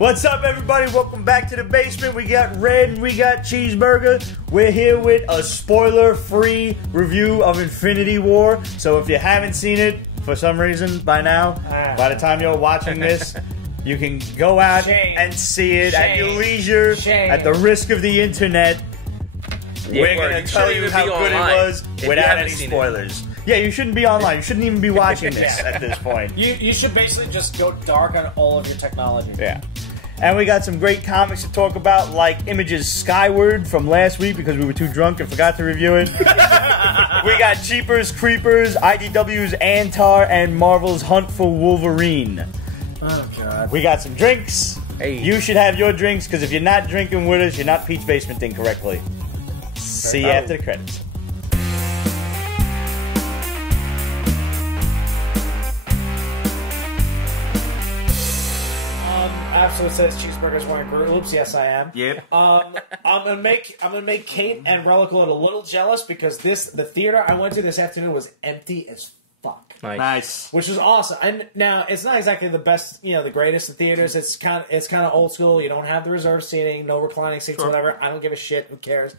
What's up, everybody? Welcome back to the basement. We got Red and we got Cheeseburger. We're here with a spoiler-free review of Infinity War. So if you haven't seen it, for some reason, by now, by the time you're watching this, you can go out and see it at your leisure, at the risk of the internet. We're going to tell you how good it was without any spoilers. Yeah, you shouldn't be online. You shouldn't even be watching this at this point. You should basically just go dark on all of your technology. Yeah. And we got some great comics to talk about, like Image's Skyward from last week because we were too drunk and forgot to review it. We got Jeepers Creepers, IDW's Antar, and Marvel's Hunt for Wolverine. Oh, God. We got some drinks. Hey. You should have your drinks because if you're not drinking with us, you're not Pete's Basementing correctly. See you after the credits. Absolutely says Cheeseburger's wearing Groot. Oops, yes I am. Yep. I'm gonna make Kate and Relical a little jealous because the theater I went to this afternoon was empty as fuck. Nice. Which was awesome. And now it's not exactly the best, the greatest in theaters. It's kind of old school. You don't have the reserved seating, no reclining seats, whatever. I don't give a shit. Who cares?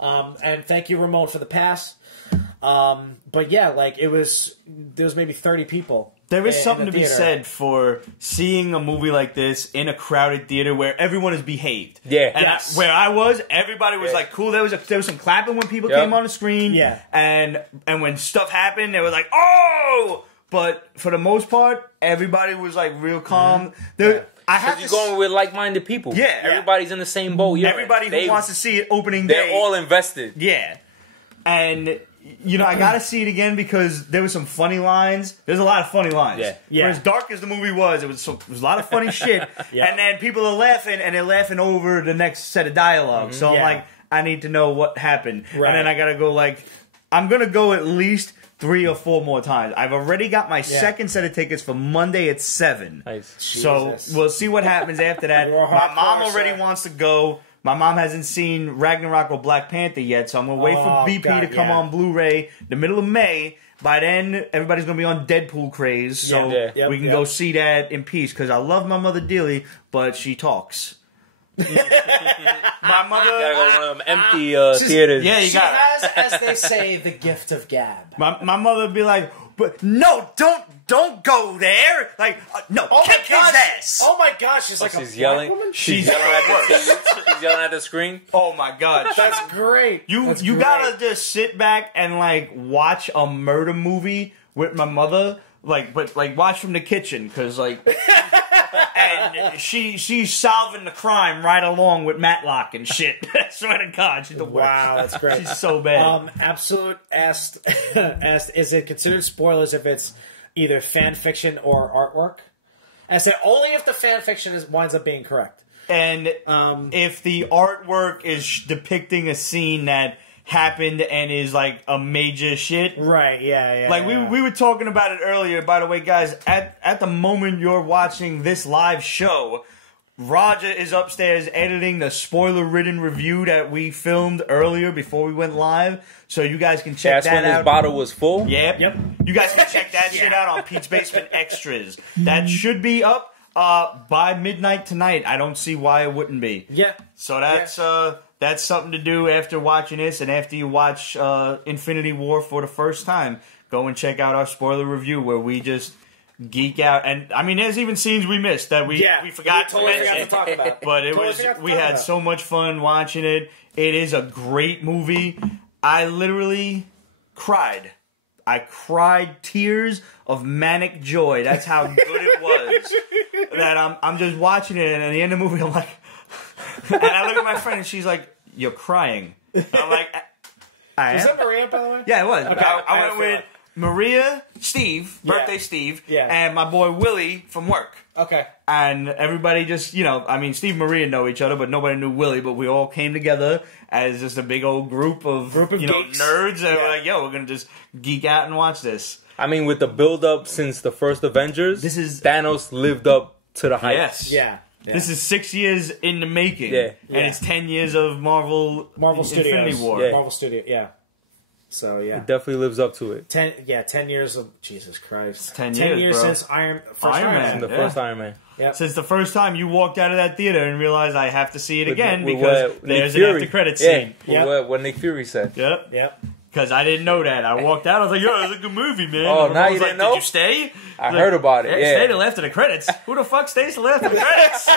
And thank you, Ramon, for the pass. But yeah, there was maybe 30 people. There is something to be said for seeing a movie like this in a crowded theater where everyone is behaved. Yeah. And where I was, everybody was like cool. There was some clapping when people came on the screen. Yeah. And when stuff happened, they were like, oh! But for the most part, everybody was like real calm. You're going with like-minded people. Yeah. Everybody's in the same boat. Everybody who wants to see it opening day. They're all invested. Yeah. And... I gotta see it again because there were some funny lines. There's a lot of funny lines. Yeah. For as dark as the movie was, it was a lot of funny shit. And then people are laughing, and they're laughing over the next set of dialogue. So I'm like, I need to know what happened. Right. And then I gotta go I'm gonna go at least 3 or 4 more times. I've already got my second set of tickets for Monday at 7. Nice. So we'll see what happens after that. My mom already wants to go. My mom hasn't seen Ragnarok or Black Panther yet, so I'm going to wait for BP to come on Blu-ray the middle of May. By then, everybody's going to be on Deadpool craze, so we can go see that in peace, because I love my mother dearly, but she talks. My mother... Gotta go to one of them empty theaters. Yeah, She has, as they say, the gift of gab. My mother would be like, but no, don't go there. No, kick his ass. Oh my gosh, she's She's yelling. She's yelling at the TV. She's yelling at the screen. Oh my god, that's great. You gotta just sit back and watch a murder movie with my mother, but watch from the kitchen because and she's solving the crime right along with Matlock and shit. I swear to God, she's the worst. Wow, that's great. She's so bad. Absolute asked, is it considered spoilers if it's either fan fiction or artwork? I said only if the fan fiction winds up being correct. And if the artwork is depicting a scene that happened and is a major shit. Right, yeah. We were talking about it earlier, by the way, guys. At the moment you're watching this live show, Roger is upstairs editing the spoiler-ridden review that we filmed earlier before we went live. So you guys can check that out. That's when this bottle was full? Yep. You guys can check that shit out on Pete's Basement Extras. That should be up by midnight tonight. I don't see why it wouldn't be. Yeah. So that's something to do after watching this, and after you watch Infinity War for the first time, go and check out our spoiler review where we just geek out. And I mean, there's even scenes we missed that we forgot to mention. Talk about. But we had so much fun watching it. It is a great movie. I literally cried. I cried tears of manic joy. That's how good it was. That I'm just watching it, and at the end of the movie, I'm like. And I look at my friend, and she's like, "You're crying." And I'm like, "I am." Was that Maria, by the way? Yeah, it was. Okay, I went with Maria, Steve, birthday Steve, and my boy Willie from work. Okay. And everybody just, Steve and Maria know each other, but nobody knew Willie. But we all came together as just a big old group of geeks. nerds, and we're like, "Yo, we're gonna just geek out and watch this." I mean, with the build-up since the first Avengers, Thanos lived up to the hype. Yes. Yeah. Yeah. This is 6 years in the making. Yeah. And it's 10 years of Marvel Studios. Infinity War. Yeah. Marvel Studio, yeah. So, yeah. It definitely lives up to it. 10 years of... Jesus Christ. 10 years bro. since Iron Man. The first Iron Man. since the first time you walked out of that theater and realized I have to see it again because there's an after credits scene. What Nick Fury said. Yep. Because I didn't know that. I walked out. I was like, "Yo, it's a good movie, man." Oh, now you didn't know? Did you stay? I heard about it. Stay till after the credits. Who the fuck stays till after the credits?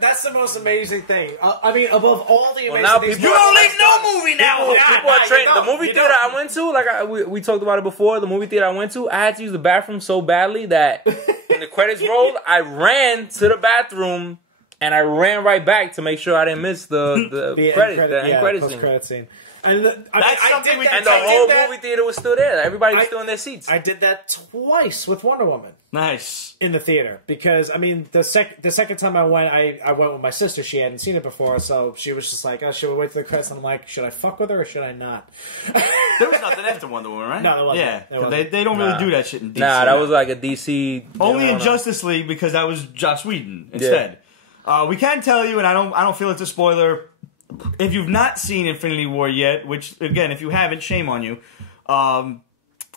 That's the most amazing thing. I mean, above all the amazing things, you don't leave no movie now. People are trained. The movie theater I went to, like we talked about it before. The movie theater I went to, I had to use the bathroom so badly that when the credits rolled, I ran to the bathroom and I ran right back to make sure I didn't miss the end credit scene. And the whole movie theater was still there. Everybody was still in their seats. I did that twice with Wonder Woman. Nice. In the theater. Because, I mean, the second time I went, I went with my sister. She hadn't seen it before, so she was just like, oh, should we wait for the credits? And I'm like, should I fuck with her or should I not? There was nothing after Wonder Woman, right? No, there wasn't. Yeah, they don't really do that shit in DC. Nah, that was like a DC... Only in Justice League because that was Joss Whedon instead. Yeah. We can tell you, and I don't feel it's a spoiler... If you've not seen Infinity War yet, which, again, if you haven't, shame on you,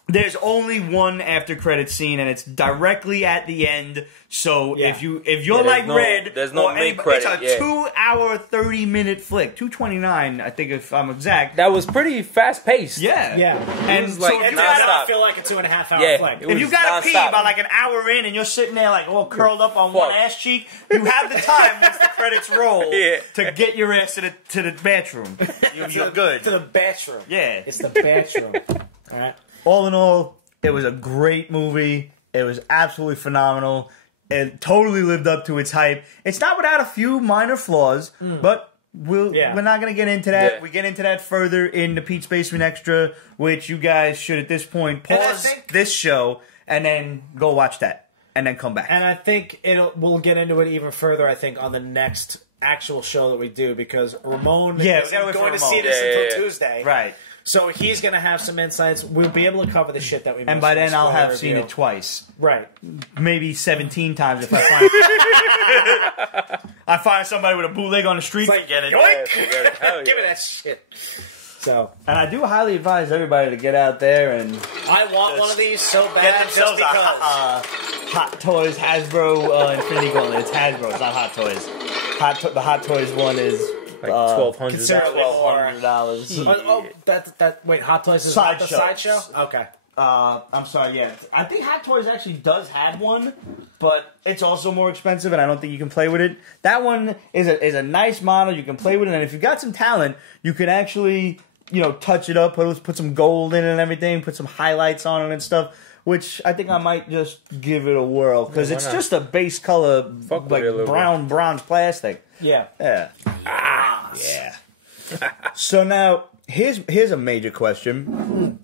there's only one after credit scene, and it's directly at the end. So if you're like Red, there's no mid credit. It's a 2-hour, 30-minute flick, 2:29, I think, if I'm exact. That was pretty fast paced. Yeah. And so like, it doesn't feel like a 2.5-hour flick. If you gotta pee by like an hour in, and you're sitting there like all curled up on one ass cheek, you have the time once the credits roll to get your ass to the bathroom. You're good. To the bathroom. Yeah, it's the bathroom. All right. All in all, it was a great movie. It was absolutely phenomenal. It totally lived up to its hype. It's not without a few minor flaws, but we're not going to get into that. We get into that further in the Pete's Basement Extra, which you guys should at this point pause this show and then go watch that and then come back. And I think we'll get into it even further, I think, on the next actual show that we do because Ramon is going to see this until Tuesday. Right. So he's going to have some insights. We'll be able to cover the shit that we missed. And by then I'll have seen it twice. Right. Maybe 17 times if I find I find somebody with a bootleg on the street. Like, get it. Give me that shit. So, and I do highly advise everybody to get out there and... I want one of these so bad. Get themselves a Hot Toys Hasbro Infinity Gauntlet. It's Hasbro. It's not Hot Toys. The Hot Toys one is... Like $1,200. Wait, Hot Toys is not the sideshow? Okay. I'm sorry, I think Hot Toys actually does have one, but it's also more expensive, and I don't think you can play with it. That one is a nice model. You can play with it, and if you've got some talent, you can actually, touch it up, put some gold in it and everything, put some highlights on it and stuff, which I think I might just give it a whirl, because it's just a base color, brown bronze plastic. Yeah. Yeah. Yeah. So now here's a major question.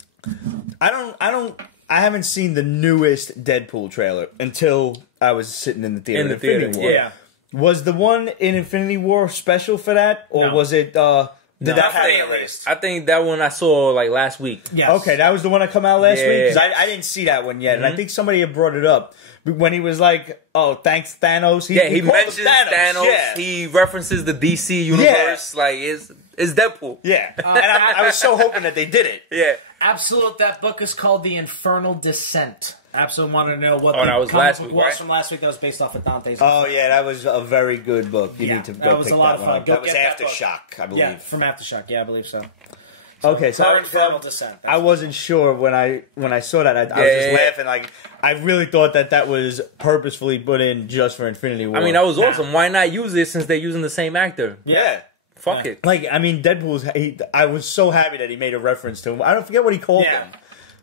I haven't seen the newest Deadpool trailer until I was sitting in the theater. Infinity War. Yeah. Was the one in Infinity War special for that, or was it? Did that happen? I think that one I saw like last week. Yes. Okay, that was the one that come out last week because I didn't see that one yet, and I think somebody had brought it up when he was like, "Oh, thanks Thanos." He mentions Thanos. Yeah. He references the DC universe. Like it's Deadpool. Yeah, and I was so hoping that they did it. Yeah. Absolute. That book is called The Infernal Descent. Absolute wanted to know what that was last week, was from last week. That was based off of Dante's. Oh yeah, that was a very good book. You need to go that was pick a lot that of one fun. up. That was Aftershock, I believe. Yeah, from Aftershock. Yeah, I believe so. Okay, so Infernal Descent. I wasn't sure when I saw that. I was just laughing. Like I really thought that was purposefully put in just for Infinity War. I mean, that was awesome. Why not use it since they're using the same actor? Yeah. Fuck it. Like, I mean, Deadpool's... I was so happy that he made a reference to him. I don't forget what he called him.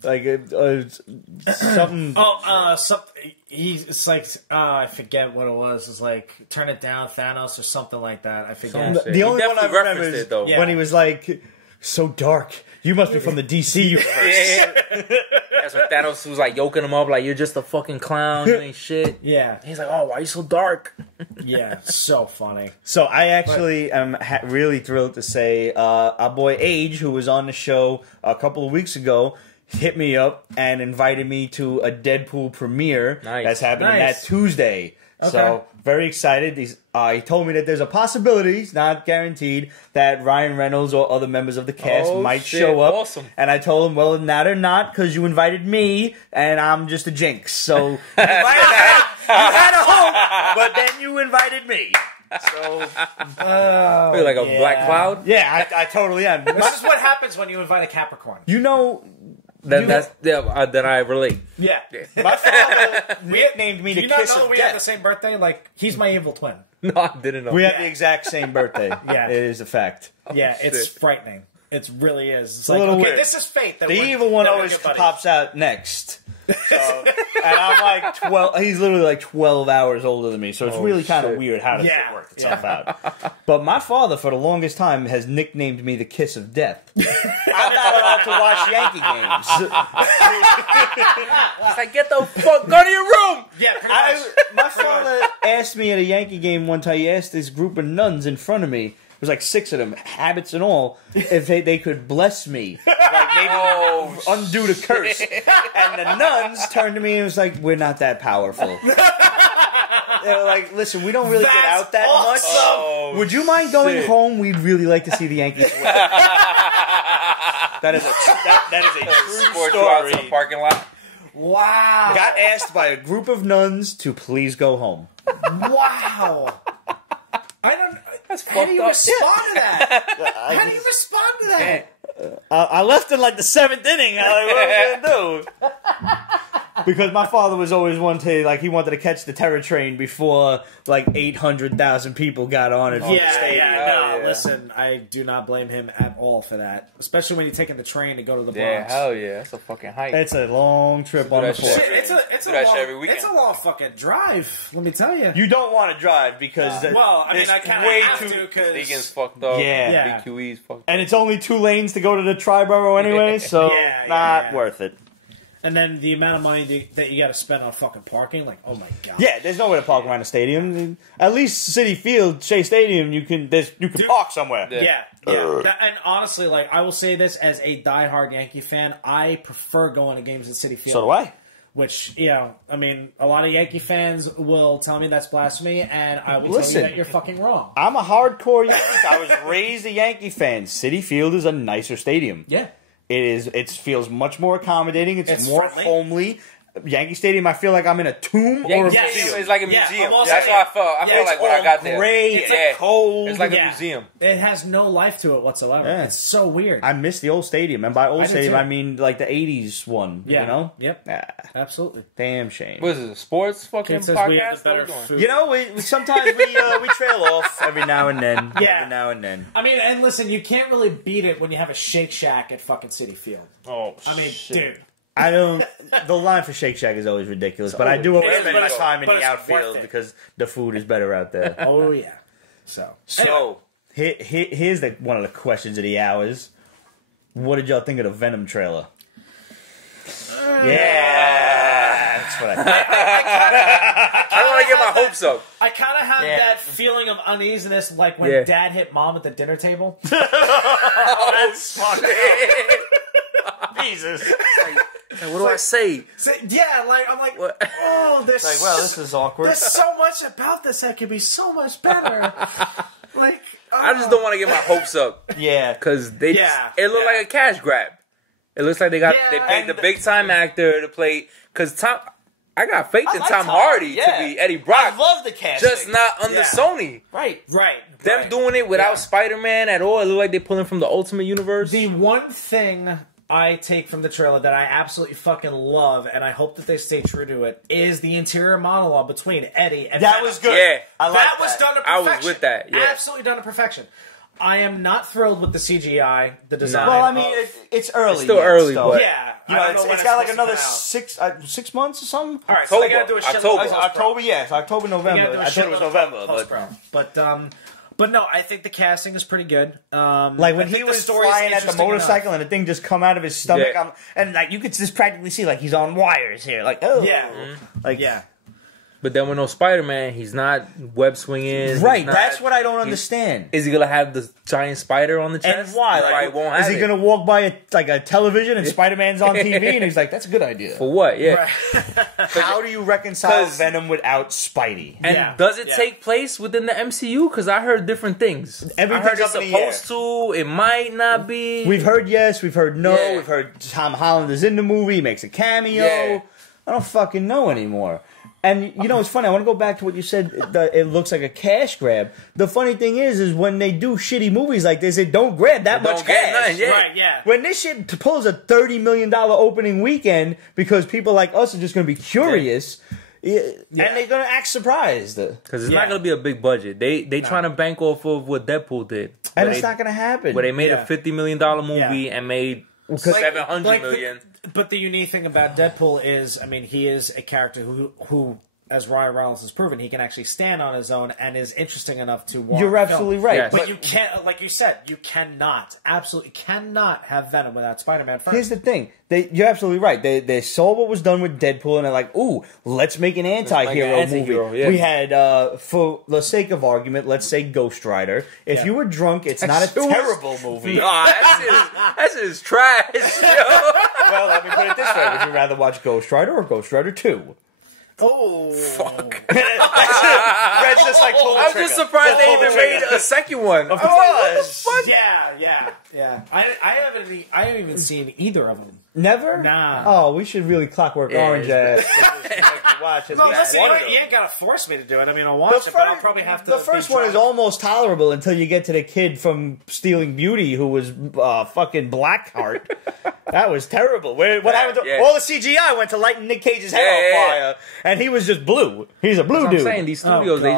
Like, something... It's like... I forget what it was. It's like, turn it down, Thanos, or something like that. I forget. The only one I remember is when he was like, so dark. You must be from the DC universe. That's when Thanos was like yoking him up, like, you're just a fucking clown, you ain't shit. Yeah. And he's like, oh, why are you so dark? Yeah, so funny. So I actually am really thrilled to say our boy Age, who was on the show a couple of weeks ago, hit me up and invited me to a Deadpool premiere that's happening that Tuesday. Okay. So, very excited. He told me that there's a possibility, it's not guaranteed, that Ryan Reynolds or other members of the cast might show up. Awesome. And I told him, well, now they're not, because you invited me, and I'm just a jinx. So, you might have had a hope, but then you invited me. So, Feel like a black cloud. yeah, I totally am. This is what happens when you invite a Capricorn. You know, That I relate. Yeah. my father nicknamed me Do the you not kiss know of we have the death. same birthday? Like, he's my evil twin. No, I didn't know. We have the exact same birthday. Yeah. It is a fact. Yeah, it's shit. frightening. It really is. It's a like, little okay, weird. this is fate. That The we're- evil one that we're always good buddies. pops out next. So, and I'm like 12. He's literally like 12 hours older than me. So it's really kind of shit. weird how to Yeah. work itself out. But my father, for the longest time, has nicknamed me the kiss of death. I'm not allowed to watch Yankee games. It's like, get the fuck, go to your room. Yeah, pretty much. My father asked me at a Yankee game one time. He asked this group of nuns in front of me. It was like 6 of them, habits and all, if they could bless me. Like maybe undo the curse. And the nuns turned to me and was like, we're not that powerful. They were like, listen, we don't really get That's out that awesome. much. Oh, Would you mind going shit. home? We'd really like to see the Yankees win. That is a true Sport you out to the story. parking lot. Wow. Got asked by a group of nuns to please go home. Wow. I don't. That's How do fucked you up. respond to that? How do you respond to that? I left in like the 7th inning. I like, what am I gonna do? Because my father was always one to like he wanted to catch the terror train before like 800,000 people got on it. No, yeah. listen, I do not blame him at all for that. Especially when you're taking the train to go to the Yeah, Bronx. hell yeah, that's a fucking hike. It's a long trip on the that shit. floor. Shit, it's Do a that long, shit every weekend. it's a long fucking drive. Let me tell you. You don't want to drive because Well, I mean, there's I kind way of have too, to because Deegan's fucked up. Yeah. BQE's fucked up. and it's only 2 lanes to go to the Triborough anyway, so Yeah, not yeah. worth it. and then the amount of money that you got to spend on fucking parking, like, oh my god. Yeah, there's nowhere to park around the stadium. At least City Field, Shea Stadium, you can park somewhere. Yeah. And honestly, like, I will say this as a diehard Yankee fan, I prefer going to games at City Field. So do I. Which, I mean, a lot of Yankee fans will tell me that's blasphemy, and I will Listen. tell you that you're fucking wrong. I'm a hardcore Yankee. I was raised a Yankee fan. City Field is a nicer stadium. Yeah. It is. It feels much more accommodating. It's more friendly. homely. Yankee Stadium, I feel like I'm in a tomb or a Yes. museum. It's like a Yeah, museum. almost That's like- how I felt. I yeah, felt it's like when I got there. Gray, it's cold. It's like Yeah. a museum. It has no life to it whatsoever. Yeah. It's so weird. I miss the old stadium, and by old do stadium too. I mean like the '80s one. Yeah. You know? Yep. Ah, Absolutely. damn shame. What is it? A sports fucking Kid says podcast? we have the better What are we doing? food. You know, we sometimes we trail off every now and then. Yeah. Every now and then. I mean, and listen, you can't really beat it when you have a Shake Shack at fucking City Field. Oh, I mean, dude. I don't. The line for Shake Shack is always ridiculous, but I do It is, spend but my it's- time in but the it's outfield worth it. because the food is better out there. Oh, yeah. So. So, here's one of the questions of the hours. What did y'all think of the Venom trailer? Yeah, that's what I think. I don't want to get my hopes up. I kind of have Yeah. that feeling of uneasiness like when Yeah. Dad hit Mom at the dinner table. That's fucked up. Jesus. What do I say? So, yeah, like, I'm like, What? oh, there's, Like, well, this is awkward. there's so much about this that could be so much better. Like, I just don't want to get my hopes up Yeah. because they. Yeah. It looked like a cash grab. It looks like they Yeah, paid and the big time actor to play. Because I got faith in like Tom Tom, Hardy yeah. to be Eddie Brock. I love the casting. Just not under Yeah. Sony. Right. Right. Them right. doing it without Spider-Man at all. It looked like they're pulling from the Ultimate Universe. The one thing I take from the trailer that I absolutely fucking love, and I hope that they stay true to it, is the interior monologue between Eddie and That Venom. was good. Yeah. I like That was done to perfection. I was with that, yeah. Absolutely done to perfection. I am not thrilled with the CGI, the design. Well, I mean, of- it's early. It's still yet, early, so- but- yeah. You I know, don't know when it's got like supposed to another come out. 6 months or something. All right, so they gotta do a October. shitload of October. post-pro. October, yes, October, They gotta November. do a I thought it was shitload of November, post-pro. But no, I think the casting is pretty good. like when I he think the was story's flying at the interesting motorcycle enough. and the thing just come out of his stomach, Yeah. and like you could just practically see like he's on wires here, like oh Yeah. like Yeah. But then with no Spider-Man, he's not web swinging. right. he's not- That's what I don't understand. Is he gonna have the giant spider on the chest? And why? Probably Like, won't have is he it. gonna walk by a television and Spider-Man's on TV and he's like, "That's a good idea." For what? Yeah. How do you reconcile 'Cause- Venom without Spidey? And Yeah. does it Yeah. take place within the MCU? Because I heard different things. Everything's I heard it's up in the air. supposed to. It might not be. We've heard yes, we've heard no, Yeah. we've heard Tom Holland is in the movie, he makes a cameo. Yeah. I don't fucking know anymore. And, you know, it's funny. I want to go back to what you said. It looks like a cash grab. The funny thing is when they do shitty movies like this, it don't grab that much cash. None, Right, yeah. When this shit pulls a $30 million opening weekend because people like us are just going to be curious, and they're going to act surprised. Because it's not going to be a big budget. They trying to bank off of what Deadpool did. And it's not going to happen. Where they made a $50 million movie and made $700 million. But the unique thing about Deadpool is, I mean, he is a character who, as Ryan Reynolds has proven, he can actually stand on his own and is interesting enough to watch. You're absolutely right. Yes. But you can't, like you said, you absolutely cannot have Venom without Spider-Man first. Here's the thing. You're absolutely right. They saw what was done with Deadpool and they're like, ooh, let's make an anti-hero movie. Yeah. We had, for the sake of argument, let's say Ghost Rider. If you were drunk, it's not a terrible movie. That shit is trash. Well, let me put it this way. Would you rather watch Ghost Rider or Ghost Rider 2? Oh, fuck. Red's just like pull the I'm trigger. just surprised they even made a second one. Of course. yeah. I haven't even seen either of them. Never? Nah. Oh, we should really Clockwork Orange ass. Watch it. No, listen, you ain't gotta force me to do it. I mean, I'll watch it, but I'll probably have to. The first one is almost tolerable until you get to the kid from Stealing Beauty who was fucking Blackheart. That was terrible. What happened to all the CGI went to lighting Nick Cage's head on fire, and he was just blue. He's a blue dude. I'm saying these studios they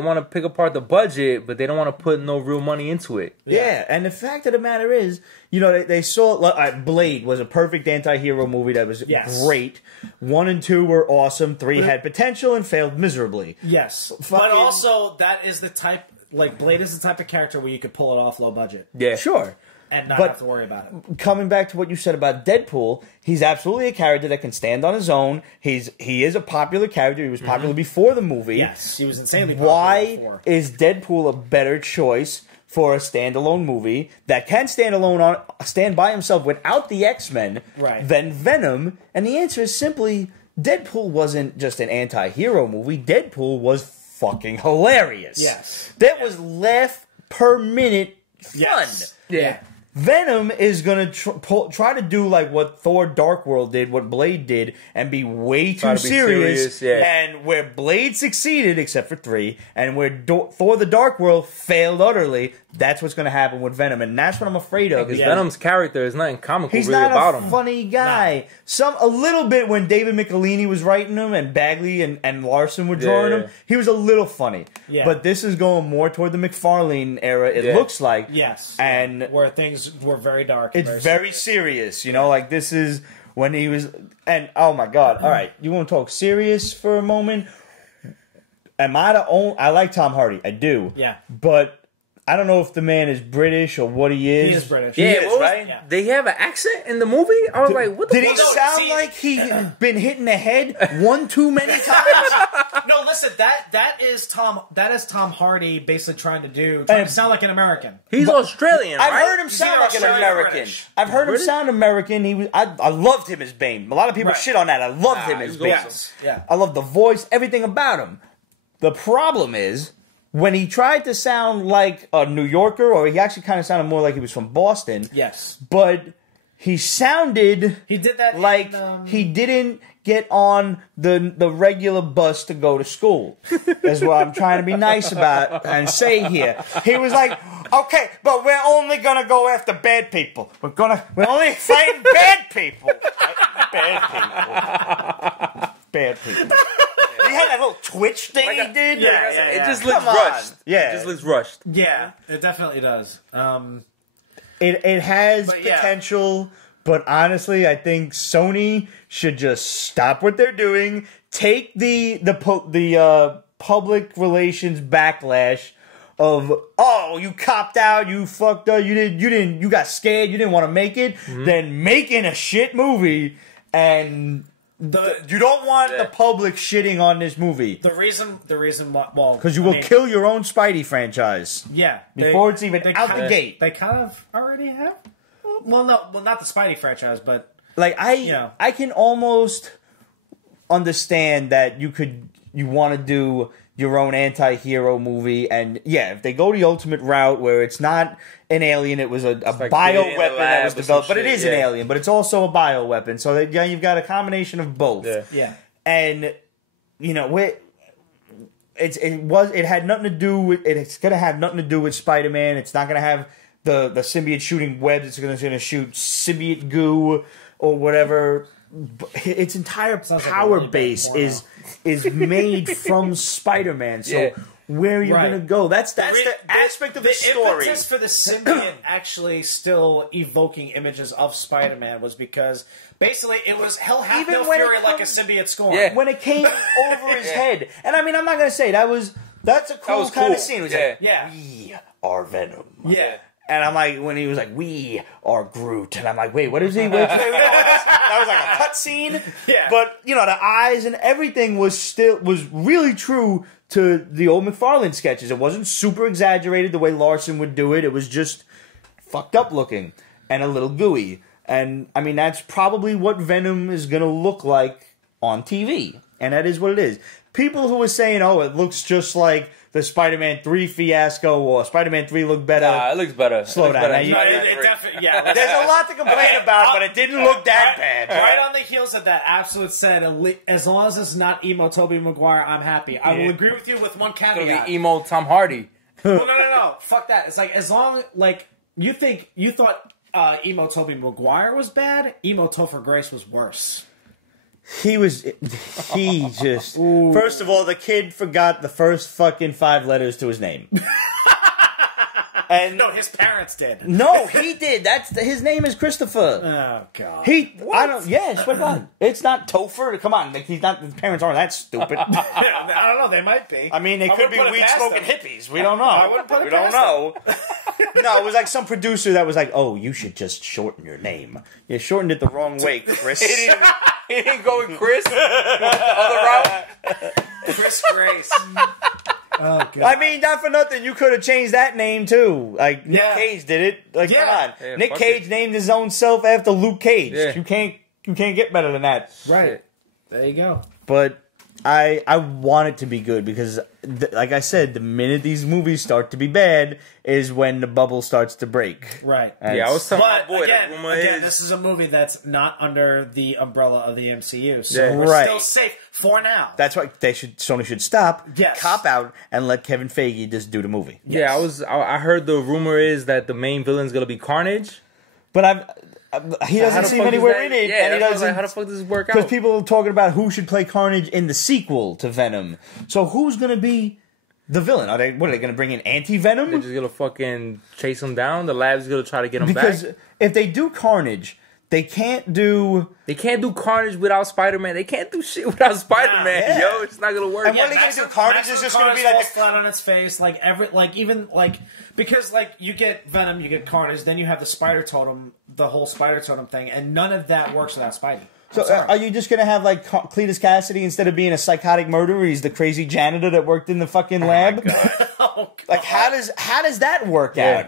wanna pick apart the budget, but they don't want to put no real money into it. Yeah, and the fact of the matter is, you know, they saw Blade was a perfect anti-hero movie that was great. 1 and 2 were awesome. 3 had potential and failed miserably. Yes, but also that is the type. Like Blade is the type of character where you could pull it off low budget. Yeah, sure. And not have to worry about it. Coming back to what you said about Deadpool, he's absolutely a character that can stand on his own. He is a popular character. He was popular before the movie. Yes, he was insanely popular before. Why is Deadpool a better choice for a standalone movie that can stand by himself without the X-Men than Venom? And the answer is simply, Deadpool wasn't just an anti-hero movie. Deadpool was fucking hilarious. Yes. That was laugh per minute fun. Yes. Yeah. Venom is going to try to do like what Thor Dark World did, what Blade did, and be way too serious. And where Blade succeeded, except for 3, and where Thor the Dark World failed utterly, that's what's going to happen with Venom. And that's what I'm afraid of. Because Venom's character is nothing comical He's really about him. He's not a funny guy. No. A little bit when David Michelini was writing him and Bagley and Larson were drawing him, he was a little funny. Yeah. But this is going more toward the McFarlane era, it looks like. Yes. And where things were very dark. It's very serious, you know, like this is when he was, and oh my God. All right, you want to talk serious for a moment? Am I the only, I like Tom Hardy, I do. Yeah. But I don't know if the man is British or what he is. He is British. He is, right? Yeah. Did he have an accent in the movie? I was like, what the fuck? Did he sound like he'd been hit in the head one too many times? No, listen, that is Tom Hardy basically trying to sound like an American. He's Australian, right? I've heard him sound like an American. British. I've heard him sound American. I loved him as Bane. A lot of people shit on that. I loved him as Bane. Yes. Yeah. I love the voice, everything about him. The problem is, when he tried to sound like a New Yorker, or he actually kind of sounded more like he was from Boston. Yes. But he sounded he did that like he didn't get on the regular bus to go to school. That's what I'm trying to be nice about and say here. He was like, okay, but we're only gonna go after bad people. We're only fighting bad people. Bad people. He had that little twitch thing he did. Yeah. It just looks rushed. Yeah. It just looks rushed. Yeah, it definitely does. It has potential, but honestly, I think Sony should just stop what they're doing, take the public relations backlash of, oh, you copped out, you fucked up, you got scared, you didn't want to make it, then making a shit movie and you don't want the public shitting on this movie. The reason why, because you will kill your own Spidey franchise. Yeah, before it's even out the gate. They kind of already have. Well, not the Spidey franchise, but like I can almost understand that you want to do your own anti-hero movie, and if they go the ultimate route where it's not an alien, it was a bioweapon that was developed, but it is an alien, but it's also a bioweapon, so that you've got a combination of both. Yeah. And you know, it had nothing to do with it's gonna have nothing to do with Spider-Man. It's not gonna have the symbiote shooting webs. It's gonna shoot symbiote goo or whatever. Its entire power base is made from Spider-Man. So where are you gonna go? That's the aspect of the story. The impetus for the symbiote actually still evoking images of Spider-Man was because basically it was hell hath no fury like a symbiote scorn. Yeah. When it came over his head, and I mean, I'm not gonna say that's a cool kind of scene. It was like, we are Venom. Yeah. And I'm like, when he was like, we are Groot. And I'm like, wait, what is he? That was like a cut scene. Yeah. But, you know, the eyes and everything was really true to the old McFarlane sketches. It wasn't super exaggerated the way Larson would do it. It was just fucked up looking and a little gooey. And, I mean, that's probably what Venom is going to look like on TV. And that is what it is. People who were saying, oh, it looks just like the Spider-Man 3 fiasco or Spider-Man 3 looked better. It looks better. Slow down. It definitely, yeah. There's a lot to complain about, but it didn't look that bad. Right on the heels of that, Absolute said, as long as it's not emo Tobey Maguire, I'm happy. I will agree with you with one caveat. It's gonna be emo Tom Hardy. Well, no. Fuck that. It's like, as long, like, you thought emo Tobey Maguire was bad, emo Topher Grace was worse. He just... First of all, the kid forgot the first fucking 5 letters to his name. And no, his parents did. No, he did. His name is Christopher. Oh, God. Swear to God. It's not Topher. Come on. His parents aren't that stupid. I don't know. They might be. I mean, they could be weed-smoking hippies. We don't know. I wouldn't put it We don't know. No, it was like some producer that was like, oh, you should just shorten your name. You shortened it the wrong way, Chris. He didn't go with Chris. The other route. Chris Grace. Oh, God. I mean, not for nothing. You could have changed that name too. Like Nick Cage did it. Like, come on. Yeah, Nick Cage named his own self after Luke Cage. Yeah. You can't get better than that. Right. There you go. But I want it to be good because, like I said, the minute these movies start to be bad is when the bubble starts to break. Right. And I was telling my But boy. again, this is a movie that's not under the umbrella of the MCU, so Yeah. we're Right. still safe for now. That's why Sony should stop, Yes. cop out, and let Kevin Feige just do the movie. Yeah, I heard the rumor is that the main villain's gonna be Carnage. But he doesn't seem anywhere in it, Yeah, and he doesn't. like, how the fuck does this work out? Because people are talking about who should play Carnage in the sequel to Venom. So who's going to be the villain? What are they going to bring in Anti-Venom? They're just gonna fucking chase him down. The lab's gonna try to get him Because back. if they do Carnage, they can't do... They can't do Carnage without Spider-Man. They can't do shit without Spider-Man. Yeah. Yo, it's not gonna work. And what are they going to do? Carnage is just going to be like... flat on its face, because you get Venom, you get Carnage, then you have the Spider Totem, the whole Spider Totem thing, and none of that works without Spidey. So are you just going to have like Cletus Cassidy instead of being a psychotic murderer? He's the crazy janitor that worked in the fucking lab. Oh, God. Like how does that work out?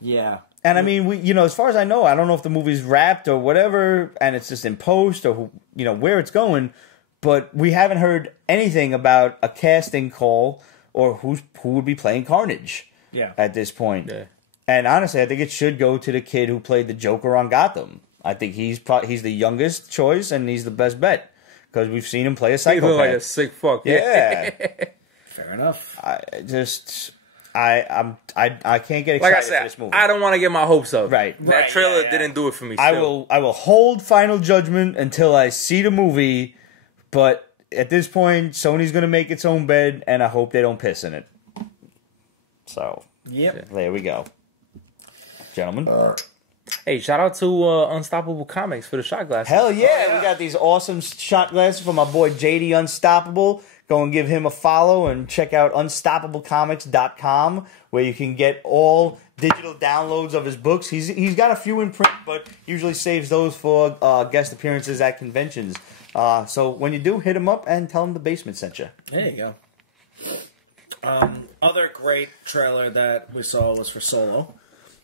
Yeah. And I mean, as far as I know, I don't know if the movie's wrapped or whatever, and it's just in post or where it's going. But we haven't heard anything about a casting call or who would be playing Carnage. Yeah. At this point. Yeah. And honestly, I think it should go to the kid who played the Joker on Gotham. I think he's the youngest choice and he's the best bet because we've seen him play a psychopath. He look like a sick fuck. Yeah. Fair enough. I can't get excited Like I for said, this movie. I don't want to get my hopes up. Right. That trailer didn't do it for me. I Still. will hold final judgment until I see the movie, but at this point, Sony's going to make its own bed, and I hope they don't piss in it. So, Yep. there we go. Gentlemen. Hey, shout out to Unstoppable Comics for the shot glasses. Hell yeah, we got these awesome shot glasses from my boy JD Unstoppable. Go and give him a follow and check out unstoppablecomics.com where you can get all digital downloads of his books. He's got a few in print, but usually saves those for guest appearances at conventions. So when you do, hit him up and tell him the basement sent you. There you go. Other great trailer that we saw was for Solo.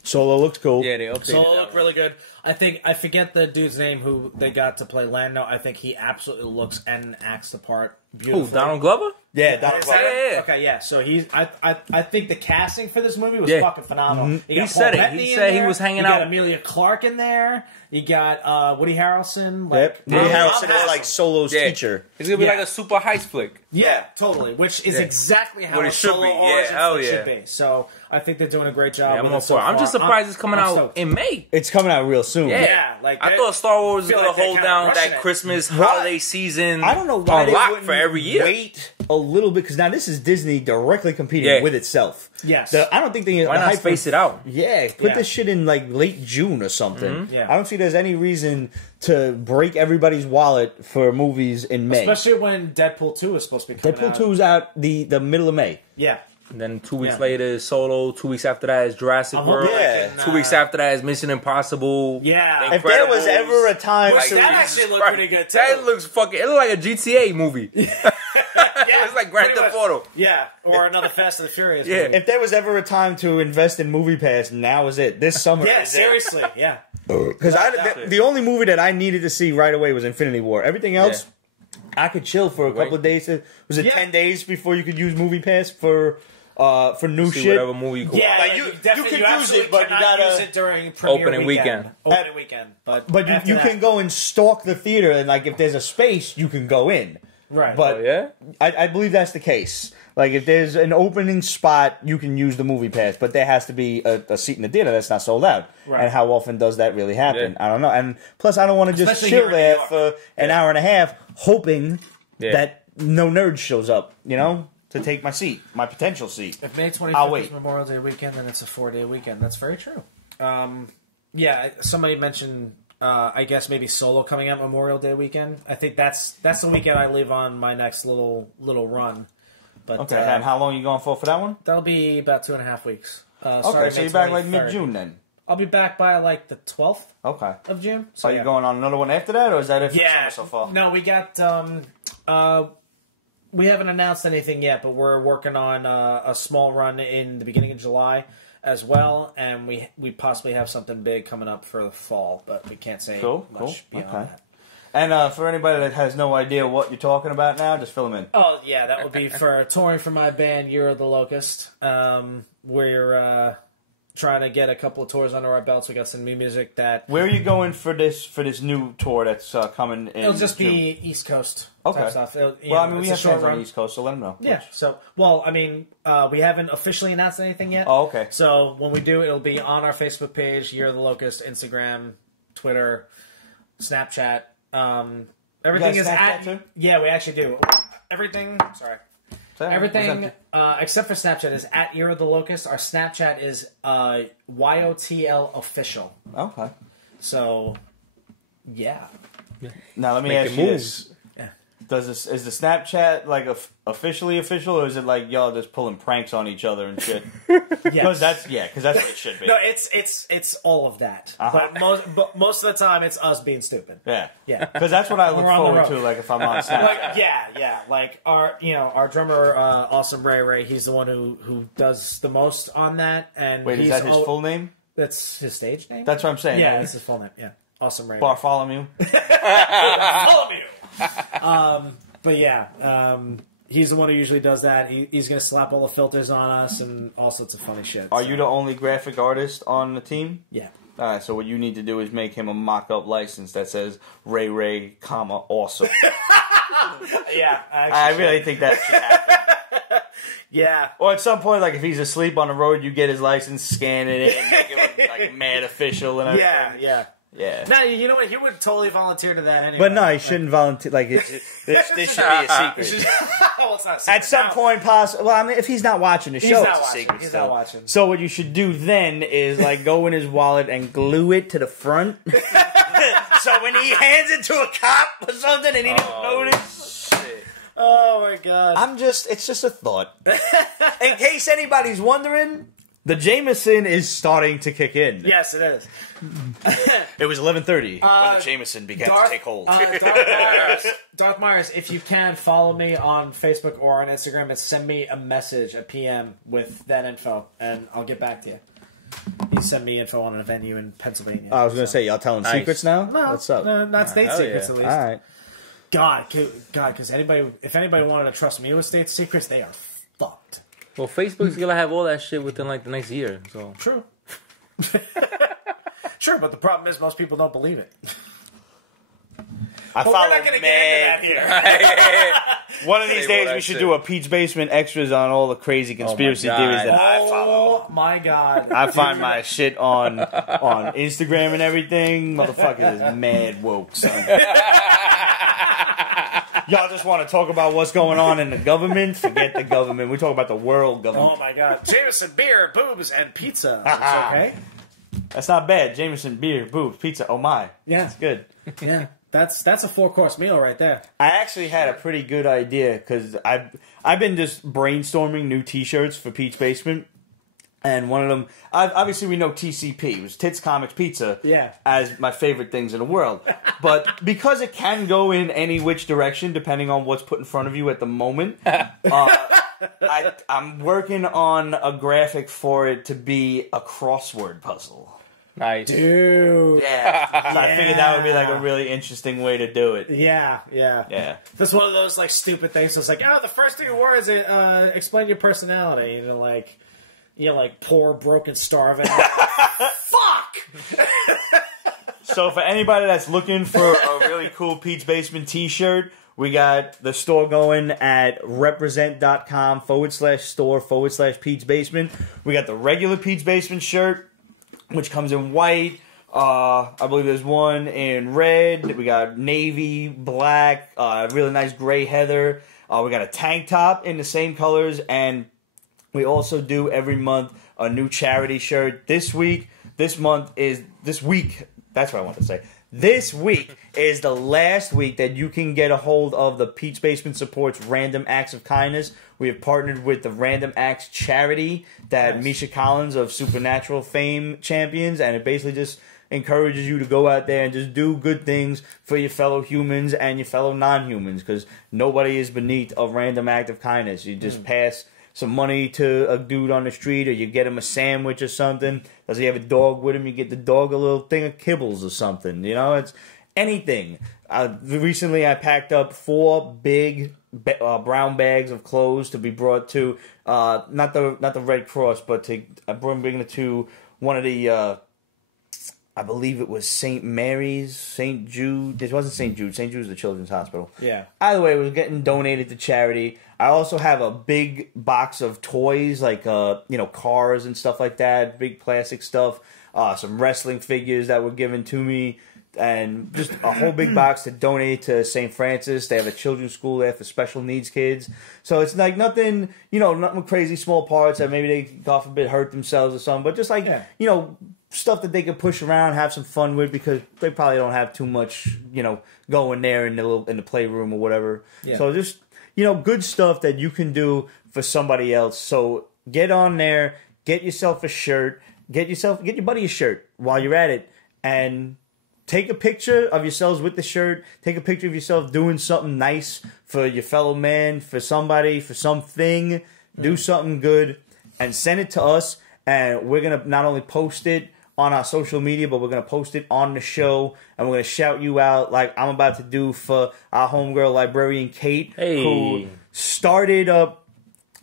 Solo looks cool. Yeah, they updated Solo that looked one. really good. I forget the dude's name who they got to play Lando. I think he absolutely looks and acts the part beautifully. Who, Donald Glover? Yeah, Donald Glover. Yeah. Okay, yeah. So I think the casting for this movie was fucking phenomenal. He said it. He said he was hanging out. You got Emilia Clarke in there. You got Woody Harrelson. Like, Woody Harrelson is like Solo's teacher. It's gonna be like a super heist flick. Yeah, totally. Which is exactly how What it a should Solo be. origin Hell flick yeah. should be. So I think they're doing a great job. Yeah, with I'm it so I'm far. just surprised it's coming out stoked. in May. It's coming out real soon. Yeah, like I thought Star Wars was feel gonna like they're hold kinda down rushing that it. Christmas holiday season. I don't know why on they lock wouldn't for every year. wait a little bit, because now this is Disney directly competing with itself. Yes. I don't think they Why not space it out? Yeah, put this shit in like late June or something. Yeah. I don't see there's any reason to break everybody's wallet for movies in May. Especially when Deadpool 2 is supposed to be coming Deadpool out. 2 is out the middle of May. Yeah. And then 2 weeks later is Solo. 2 weeks after that is Jurassic World. Yeah. 2 weeks after that is Mission Impossible. Yeah. If there was ever a time Which to that actually looked pretty good too. That looks fucking. It looked like a GTA movie. It's like Grand pretty Theft much. Auto. Yeah, or another Fast and the Furious. Yeah. movie. if there was ever a time to invest in Movie Pass, now is it. This summer. Yeah, is seriously. Yeah. Because the only movie that I needed to see right away was Infinity War. Everything else, I could chill for a couple of days. Was it 10 days before you could use Movie Pass for new See shit? whatever movie you could. Yeah, Like, you you definitely can use absolutely it, but you cannot gotta- use it during premiere Opening weekend. Opening weekend, but after you that- can go and stalk the theater, and like if there's a space, you can go in. right. But Oh, yeah? I believe that's the case. Like if there's an opening spot, you can use the Movie Pass, but there has to be a seat in the theater that's not sold out. Right. And how often does that really happen? Yeah. I don't know. And plus, I don't want to just Especially chill here in there New York. for an hour and a half, hoping that no nerd shows up. You know, to take my seat, my potential seat. If May I'll 25th wait. is Memorial Day weekend, then it's a 4-day weekend. That's very true. Yeah, somebody mentioned, I guess maybe Solo coming out Memorial Day weekend. I think that's the weekend I leave on my next little run. But Okay, and how long are you going for that one? that'll be about 2.5 weeks. Okay, starting so May you're back like 23rd. mid-June then. I'll be back by like the 12th Okay. of June. So Are you going on another one after that, or is that it for Yeah. summer so far? No, we got. We haven't announced anything yet, but we're working on a small run in the beginning of July as well, and we possibly have something big coming up for the fall, but we can't say much beyond that. And for anybody that has no idea what you're talking about now, just fill them in. Oh yeah, that would be for touring for my band Year of the Locust. We're trying to get a couple of tours under our belts. We got some new music that Where are you going for this new tour that's coming in? it'll just June? be East Coast Okay. type stuff. Well, I mean, we have short fans on run. the East Coast, so let them know. Yeah. So, well, I mean, we haven't officially announced anything yet. Oh, okay. So when we do, it'll be on our Facebook page, Year of the Locust, Instagram, Twitter, Snapchat. Everything You is guys at. Snapchat too? Yeah, we actually do. Everything. Sorry. Everything except for Snapchat is at Year of the Locust. Our Snapchat is YOTL official. Okay. So, yeah. Now let me Making ask you moves. this: is the Snapchat like officially official, or is it like y'all just pulling pranks on each other and shit? Because that's what it should be. No, it's all of that. But most of the time, it's us being stupid. Yeah, Yeah. Because that's what I look We're on the forward to. road. Like if I'm on Snapchat. Like yeah. Like our drummer, Awesome Ray. He's the one who does the most on that. And Wait, is he's that his full name? That's his stage name. That's what I'm saying. Yeah, that's his full name. Yeah, Awesome Ray. Bartholomew. Bartholomew. But yeah, he's the one who usually does that. He's gonna slap all the filters on us and all sorts of funny shit. Are you the only graphic artist on the team? Yeah. All right, so what you need to do is make him a mock-up license that says Ray, comma, awesome. Yeah. I really think that should happen. Yeah. Or at some point, like if he's asleep on the road, you get his license, scan it in, make him like mad official and everything. Yeah. No, you know what? He would totally volunteer to that anyway. But no, he shouldn't volunteer. Like this should be a secret. Well, it's not a secret At some now. point, possible. Well, I mean, if he's not watching the show, not it's a watching. secret. He's still. not watching. So what you should do then is like go in his wallet and glue it to the front. So when he hands it to a cop or something and he don't notice. Oh my god. It's just a thought. In case anybody's wondering, the Jameson is starting to kick in. Yes, it is. It was 11:30 when the Jameson began to take hold. Darth Myers, if you can, follow me on Facebook or on Instagram and send me a message, a PM with that info, and I'll get back to you. You send me info on a venue in Pennsylvania. I was going to say, y'all telling secrets now? No, What's up? not state secrets, at least. All right. God, because if anybody wanted to trust me with state secrets, they are fucked. Well, Facebook's gonna have all that shit within like the next year. So True. Sure, but the problem is most people don't believe it. But we're not going to get into that here. One of these days, we should do a Pete's Basement extras on all the crazy conspiracy theories that I follow. Oh my god! I find my shit on Instagram and everything. Motherfucker is mad woke, son. Y'all just want to talk about what's going on in the government? Forget the government. We talk about the world government. Oh my god! Jameson, beer, boobs, and pizza. It's okay. That's not bad. Jameson, beer, boobs, pizza. Oh my. Yeah, that's good. Yeah. That's a 4-course meal right there. I actually had a pretty good idea because I've been just brainstorming new T-shirts for Pete's Basement, and one of them, obviously we know TCP, it was Tits Comics Pizza, as my favorite things in the world. But because it can go in any which direction depending on what's put in front of you at the moment, I'm working on a graphic for it to be a crossword puzzle. Nice. Dude. Yeah. So I figured that would be like a really interesting way to do it. Yeah. That's one of those like stupid things. So it's like, the first 3 words explain your personality. You know, like poor, broken, starving. Fuck! So for anybody that's looking for a really cool Pete's Basement t-shirt, we got the store going at represent.com/store/Pete's Basement. We got the regular Pete's Basement shirt, which comes in white. I believe there's one in red. We got navy, black, really nice gray heather. We got a tank top in the same colors, and we also do every month a new charity shirt. This week, that's what I want to say. This week is the last week that you can get a hold of the Pete's Basement supports Random Acts of Kindness. We have partnered with the Random Acts charity that Misha Collins of Supernatural fame champions, and it basically just encourages you to go out there and just do good things for your fellow humans and your fellow non-humans, because nobody is beneath a random act of kindness. You just pass some money to a dude on the street, or you get him a sandwich or something. Does he have a dog with him? You get the dog a little thing of kibbles or something. You know, it's anything. Recently, I packed up 4 big brown bags of clothes to be brought to not the Red Cross, but I'm bringing it to one of the I believe it was St. Mary's, St. Jude. It wasn't St. Jude. St. Jude's the Children's Hospital. Yeah. Either way, it was getting donated to charity. I also have a big box of toys, like cars and stuff like that, big plastic stuff, some wrestling figures that were given to me, and just a whole big box to donate to St. Francis. They have a children's school there for special needs kids. So it's like nothing with crazy small parts that maybe they, God forbid, hurt themselves or something, but just like, stuff that they can push around, have some fun with, because they probably don't have too much, going there in the playroom or whatever. Yeah. So just, good stuff that you can do for somebody else. So get on there, get yourself a shirt, get your buddy a shirt while you're at it, and take a picture of yourselves with the shirt. Take a picture of yourself doing something nice for your fellow man, for somebody, for something. Do something good and send it to us. And we're going to not only post it on our social media, but we're going to post it on the show. And we're going to shout you out like I'm about to do for our homegirl librarian Kate, who started up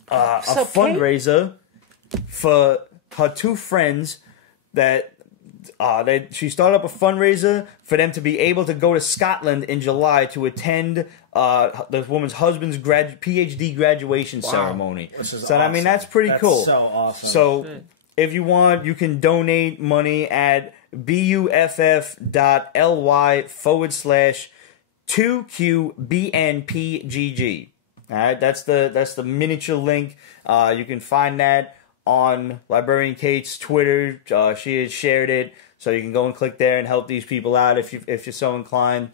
a fundraiser for her 2 friends that... she started up a fundraiser for them to be able to go to Scotland in July to attend the woman's husband's PhD graduation ceremony. So awesome. I mean, that's pretty cool. So awesome. So if you want, you can donate money at buff.ly/2QBNPGG. All right, that's the miniature link. You can find that on Librarian Kate's Twitter. She has shared it, so you can go and click there and help these people out if you're so inclined.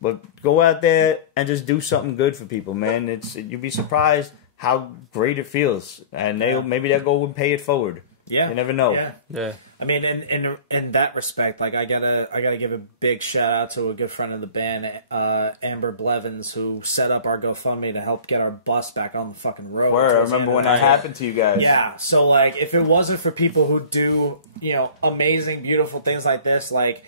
But go out there and just do something good for people, man. You'd be surprised how great it feels, and maybe they'll go and pay it forward. Yeah, you never know. Yeah. I mean, in that respect, like I gotta give a big shout out to a good friend of the band, Amber Blevins, who set up our GoFundMe to help get our bus back on the fucking road. I remember when that happened to you guys. Yeah, so like if it wasn't for people who do amazing, beautiful things like this, like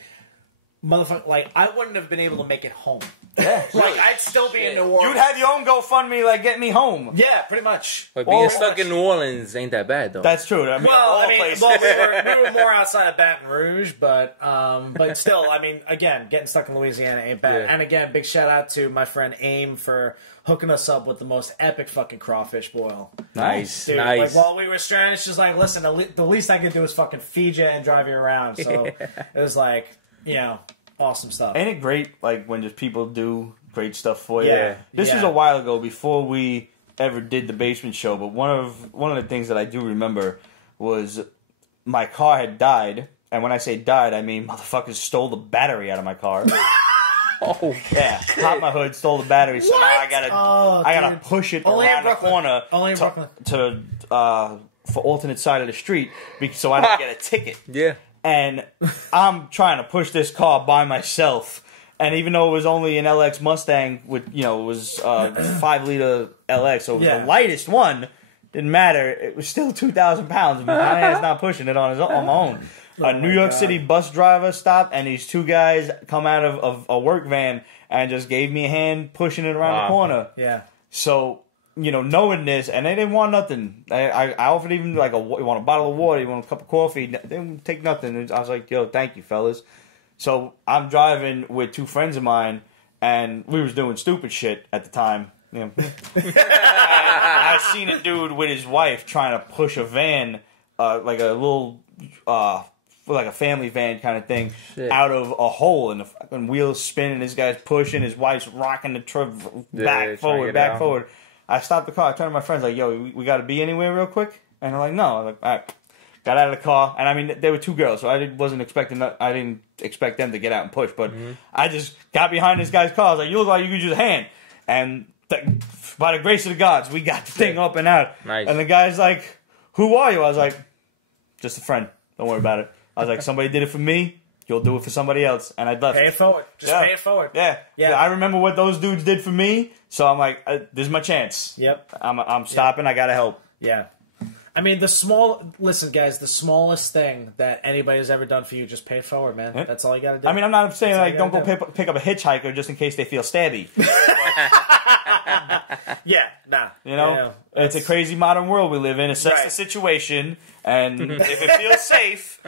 motherfucker, like, I wouldn't have been able to make it home. Yeah, Like, I'd still be in New Orleans. You'd have your own GoFundMe, like, get me home. Yeah, pretty much. But being stuck in New Orleans ain't that bad, though. That's true. I mean, we were more outside of Baton Rouge, but still, I mean, again, getting stuck in Louisiana ain't bad. Yeah. And again, big shout out to my friend Aim for hooking us up with the most epic fucking crawfish boil. Nice, Dude, nice. Like, while we were stranded, she's like, listen, the least I could do is fucking feed you and drive you around. So it was like, you know, awesome stuff. Ain't it great, like, when just people do great stuff for you? Yeah. This was a while ago, before we ever did the basement show, but one of the things that I do remember was my car had died, and when I say died, I mean motherfuckers stole the battery out of my car. Oh, yeah, popped my hood, stole the battery, so now I gotta push it Only around in the Brooklyn. corner Only in Brooklyn. for alternate side of the street, so I don't get a ticket. yeah. And I'm trying to push this car by myself. And even though it was only an LX Mustang with, it was 5-liter LX, so it was the lightest one, didn't matter. It was still 2,000 pounds. My man's not pushing it on my own. A New York City bus driver stopped, and these two guys come out of a work van and just gave me a hand pushing it around the corner. Yeah. So, knowing this, and they didn't want nothing. I offered even like you want a bottle of water, you want a cup of coffee. They didn't take nothing. And I was like, yo, thank you, fellas. So I'm driving with two friends of mine, and we was doing stupid shit at the time. I seen a dude with his wife trying to push a van, like a little, like a family van kind of thing, out of a hole, and the fucking wheels spinning. This guy's pushing, his wife's rocking the truck back forward. I stopped the car. I turned to my friends like, yo, we got to be anywhere real quick? And they're like, no. I was like, all right. Got out of the car. And I mean, there were two girls, so I didn't expect them to get out and push. But I just got behind this guy's car. I was like, you look like you could use a hand. And by the grace of the gods, we got the thing up and out. Nice. And the guy's like, who are you? I was like, just a friend. Don't worry about it. I was like, somebody did it for me. You'll do it for somebody else. And I left. Pay it forward. Just pay it forward. Yeah. I remember what those dudes did for me. So I'm like, this is my chance. Yep. I'm stopping. I got to help. Yeah. I mean, listen, guys, the smallest thing that anybody has ever done for you, just pay it forward, man. Yep. That's all you got to do. I mean, I'm not saying, like, don't go pick up a hitchhiker just in case they feel stabby. Yeah, nah. It's a crazy modern world we live in. Assess the situation, and if it feels safe,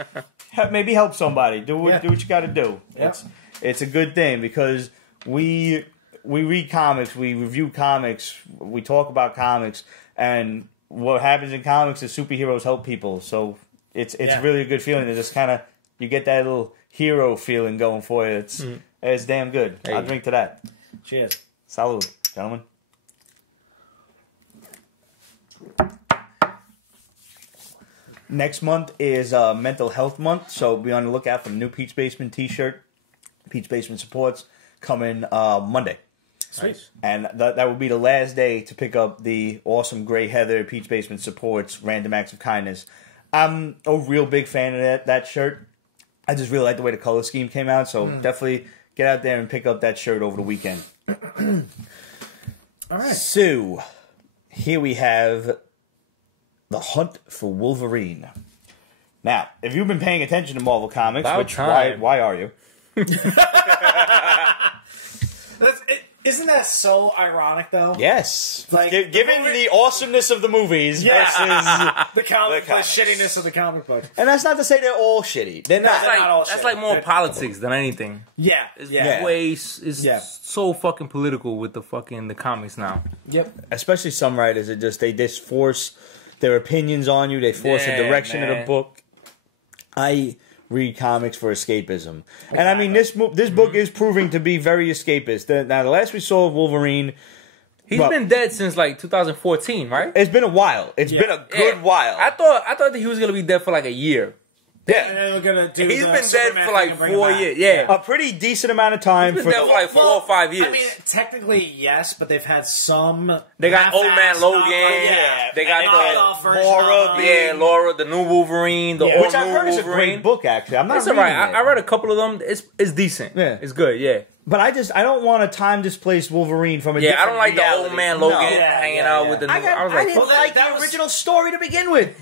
maybe help somebody. Do what you got to do. Yep. It's a good thing, because we read comics, we review comics, we talk about comics, and what happens in comics is superheroes help people. So it's really a good feeling to just kind of, you get that little hero feeling going for you. It's damn good. Hey. I'll drink to that. Cheers. Salud, gentlemen. Next month is Mental Health Month, so be on the lookout for the new Peach Basement t-shirt. Peach Basement supports coming Monday. Nice. And that will be the last day to pick up the awesome Grey Heather Peach Basement supports Random Acts of Kindness. I'm a real big fan of that shirt. I just really like the way the color scheme came out, so definitely get out there and pick up that shirt over the weekend. All right. So, here we have the Hunt for Wolverine. Now, if you've been paying attention to Marvel Comics, why are you? Isn't that so ironic, though? Yes. Like, given the awesomeness of the movies versus the comics. shittiness of the comic book. And that's not to say they're all shitty. They're not. That's like more politics than anything. Yeah. It's so fucking political with the comics now. Yep. Especially some writers, they just force their opinions on you. They force the direction of the book. I read comics for escapism. And I mean, this book is proving to be very escapist. Now, the last we saw of Wolverine... He's been dead since like 2014, right? It's been a while. It's been a good while. I thought that he was going to be dead for like a year. Yeah. And we're gonna do He's been dead for like 4 years. Yeah. A pretty decent amount of time. He's been dead for like 4 or 5 years. I mean, technically, yes, but they've had some... They got Old Man Logan. Yeah. They got the Laura. Laura, the new Wolverine, the old which I've heard is a great book, actually. I'm not It's reading alright. it. I read a couple of them. It's decent. Yeah. It's good, yeah. But I don't want a time-displaced Wolverine from a different I don't like reality. the Old Man Logan hanging out with the new... I didn't like the original story to begin with.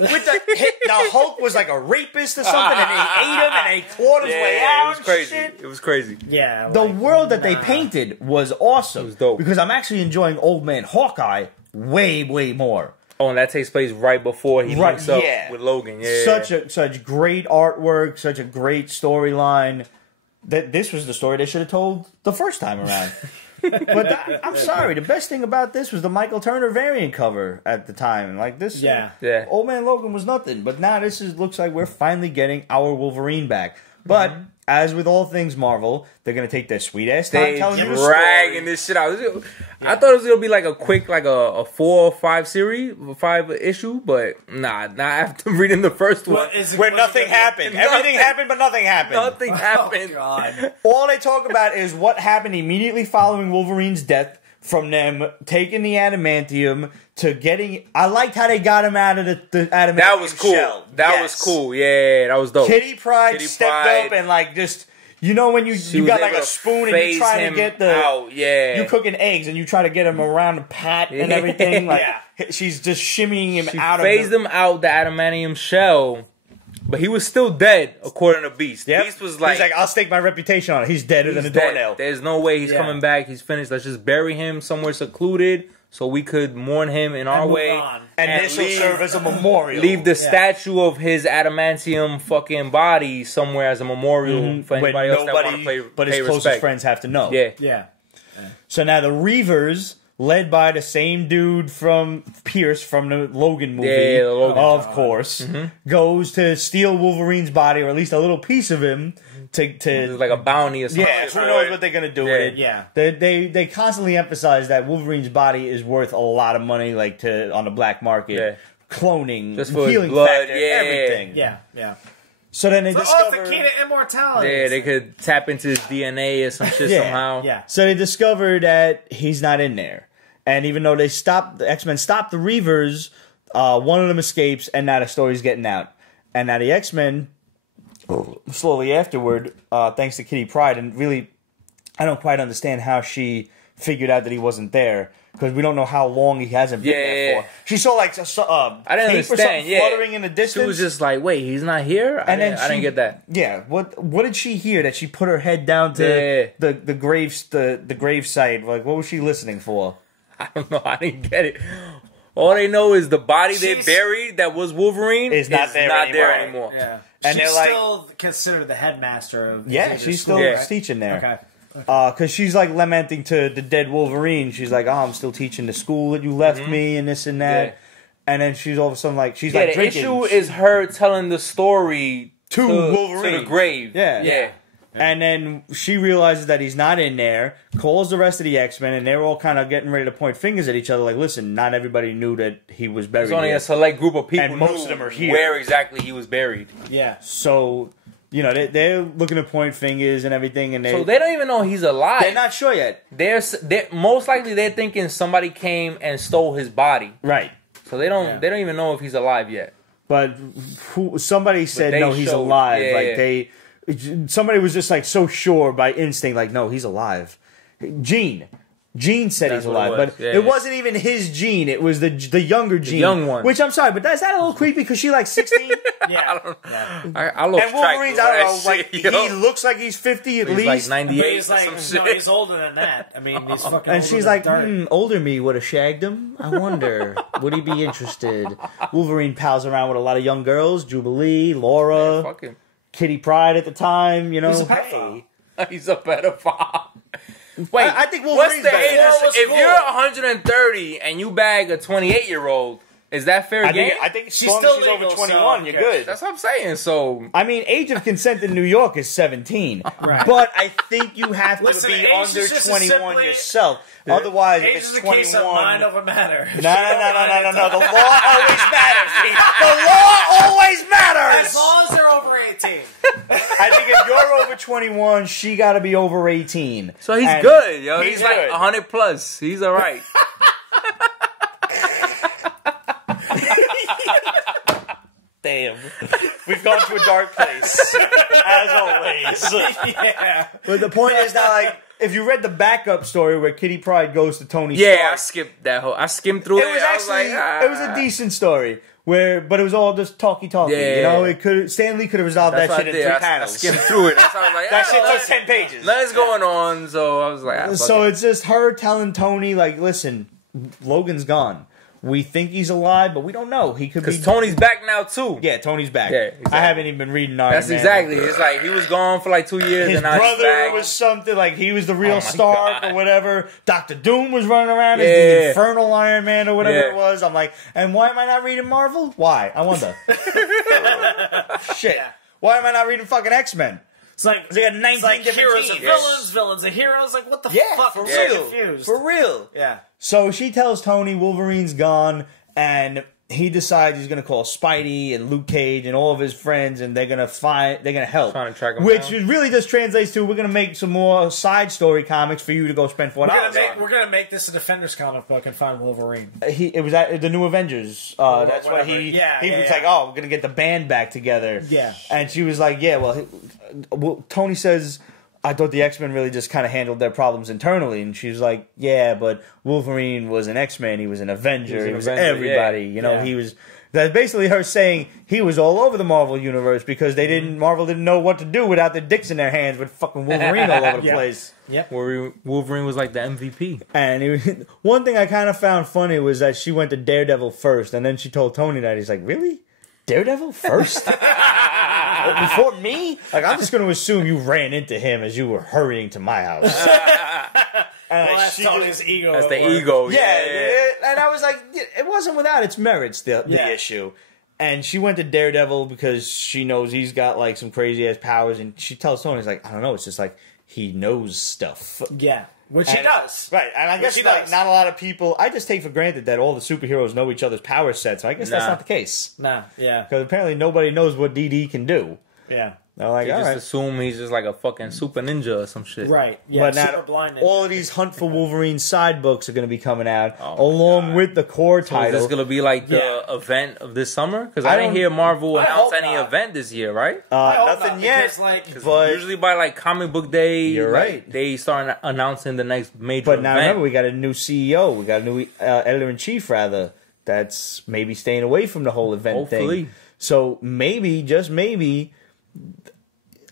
with the Hulk was like a rapist or something, and he ate him, and he clawed his way out. It was crazy. Shit. It was crazy. Yeah. The world that they painted was awesome. It was dope. Because I'm actually enjoying Old Man Hawkeye way, way more. Oh, and that takes place right before he links up with Logan. Yeah, Such great artwork, such a great storyline. That this was the story they should have told the first time around. But I'm sorry, the best thing about this was the Michael Turner variant cover at the time. Like this, Old Man Logan was nothing. But now looks like we're finally getting our Wolverine back. But as with all things Marvel, they're gonna take their sweet ass time telling you the story. Dragging this shit out. I thought it was gonna be like a quick, like a 4 or 5 series, 5 issue, but nah. Not after reading the first one, where nothing happened. Everything happened, but nothing happened. Nothing happened. Oh, God. All they talk about is what happened immediately following Wolverine's death. From them taking the adamantium to getting, I liked how they got him out of the adamantium. That was cool. Shell. That was cool. Yeah, that was dope. Kitty Pryde stepped up and like just, you know, when you got like a spoon and you try to get you cooking eggs and you try to get him around the pat and everything. Like she's just shimmying him out. She phased him out the adamantium shell. But he was still dead, according to Beast. Yep. Beast was like... He's like, I'll stake my reputation on it. He's deader than a doornail. There's no way he's coming back. He's finished. Let's just bury him somewhere secluded so we could mourn him in our way. And this will serve as a memorial. Leave the statue of his adamantium fucking body somewhere as a memorial for anybody else that want to but his closest respect. friends have to know. Yeah. So now the Reavers... led by the same dude from Pierce from the Logan movie, the Logan. Of course, goes to steal Wolverine's body, or at least a little piece of him, to like a bounty or something. Yeah, who knows what they're gonna do with it? Yeah, they constantly emphasize that Wolverine's body is worth a lot of money, like on the black market, cloning, just for healing blood, factor, everything. Yeah. So then they discover the key to immortality. Yeah, they could tap into his DNA or some shit somehow. Yeah. So they discover that he's not in there. And even though the X-Men stopped the Reavers, one of them escapes, and now the story's getting out. And now the X-Men, slowly afterward, thanks to Kitty Pryde, and really, I don't quite understand how she figured out that he wasn't there, because we don't know how long he hasn't been there for. She saw like I didn't understand. Fluttering in the distance. She was just like, "Wait, he's not here." I didn't get that. Yeah, what did she hear that she put her head down to the grave site? Like, what was she listening for? I don't know. I didn't get it. All they know is the body they buried that was Wolverine is not there anymore. Yeah. And she's they're still considered the headmaster of she's still teaching there. Okay. Because she's like lamenting to the dead Wolverine. She's like, I'm still teaching the school that you left me and this and that. Yeah. And then she's all of a sudden like, she's like the drinking. issue is her telling the story to Wolverine. To the grave. Yeah. And then she realizes that he's not in there, calls the rest of the X-Men, and they're all kind of getting ready to point fingers at each other like, listen, not everybody knew that he was buried. There's only a select group of people and most of them are here. Where exactly he was buried. Yeah. So, you know, they're looking to point fingers and everything. And so they don't even know he's alive. They're not sure yet. They're most likely they're thinking somebody came and stole his body. Right. So they don't even know if he's alive yet. But somebody said, no, he's alive. Yeah, somebody was just like so sure by instinct, like, no, he's alive. Gene said he's alive, but it wasn't even his Gene. It was the younger Gene, the young one. Which I'm sorry, but is that a little creepy? Because she's like 16. I lost and Wolverine's, I don't know, like shit, he looks like he's 50 at least. Like 98. He's like, no, he's older than that. I mean, he's fucking. And she's like, older me would have shagged him. I wonder, would he be interested? Wolverine pals around with a lot of young girls: Jubilee, Laura. Kitty Pryde at the time, you know. He's a pedophile. He's a pedophile. Wait, I think Wolverine's what's the age? If you're 130 and you bag a 28-year-old, is that fair game? I think she's over 21, so you're good. That's what I'm saying. So, I mean, age of consent in New York is 17. Right. But I think you have to be under 21 yourself. Yeah. Otherwise, if it's 21... Case of mind over matter. No. The law always matters, Pete. The law always matters! As long as they're over 18. I think if you're over 21, she got to be over 18. So he's good, yo. He's like 100 plus. He's all right. Damn. We've gone to a dark place. As always. Yeah. But the point is now, like, if you read the backup story where Kitty Pryde goes to Tony Stark. I skipped that whole. I skimmed through it. It was actually, it was a decent story. but it was all just talky. Yeah. You know, Stan Lee could have resolved that shit in 3 panels. I skimmed through it. That's how I was like, that shit took 10 pages. Nothing's going on, so I was like, so it's just her telling Tony, like, listen, Logan's gone. We think he's alive, but we don't know. He could be. Because Tony's back now too. Yeah, Tony's back. Yeah, exactly. I haven't even been reading Iron That's Man. exactly. It's like he was gone for like 2 years, His and now he's brother back. was something like he was the real Stark God. or whatever. Doctor Doom was running around as the Infernal Iron Man or whatever it was. I'm like, and why am I not reading Marvel? Why? I wonder. Shit. Why am I not reading fucking X-Men? It's like they got 19 different heroes teams. and villains, villains and heroes. Like, what the fuck? For I'm real. so confused. For real. Yeah. So she tells Tony Wolverine's gone, and he decides he's going to call Spidey and Luke Cage and all of his friends, and they're going to help. Trying to track him Which down. really just translates to, we're going to make some more side story comics for you to go spend $4 on. We're gonna make this a Defenders comic book and find Wolverine. It was at the new Avengers. That's why he was like, oh, we're going to get the band back together. Yeah. And she was like, yeah, well, Tony says, I thought the X-Men really just kind of handled their problems internally. And she was like, yeah, but Wolverine was an X-Men. He was an Avenger. He was everybody. You know, he was... That's basically her saying he was all over the Marvel universe because Marvel didn't know what to do without their dicks in their hands with fucking Wolverine all over the place. Yep. Wolverine was like the MVP. And one thing I kind of found funny was that she went to Daredevil first, and then she told Tony that. He's like, really? Daredevil first? Before me? Like, I'm just going to assume you ran into him as you were hurrying to my house. That's Tony's ego. That's the ego. Yeah. And I was like, it wasn't without its merits, the issue. And she went to Daredevil because she knows he's got, like, some crazy-ass powers. And she tells Tony, he's like, I don't know, it's just like he knows stuff. Yeah. Which he does. Right. And I guess, like, not a lot of people... I just take for granted that all the superheroes know each other's power sets. So I guess that's not the case. Nah, yeah. Because apparently nobody knows what DD can do. Yeah. They're like, They all just right. assume he's just like a fucking super ninja or some shit. Right. Yeah, But super now, blind. all of these Hunt for Wolverine side books are going to be coming out, along with the core So is title. this going to be like the event of this summer? Because I didn't hear Marvel announce any event this year, right? Nothing yet. But usually by like comic book day, You're right. they start announcing the next major But event. now remember, we got a new CEO. We got a new editor-in-chief, rather, that's maybe staying away from the whole event Hopefully. thing. So maybe, just maybe...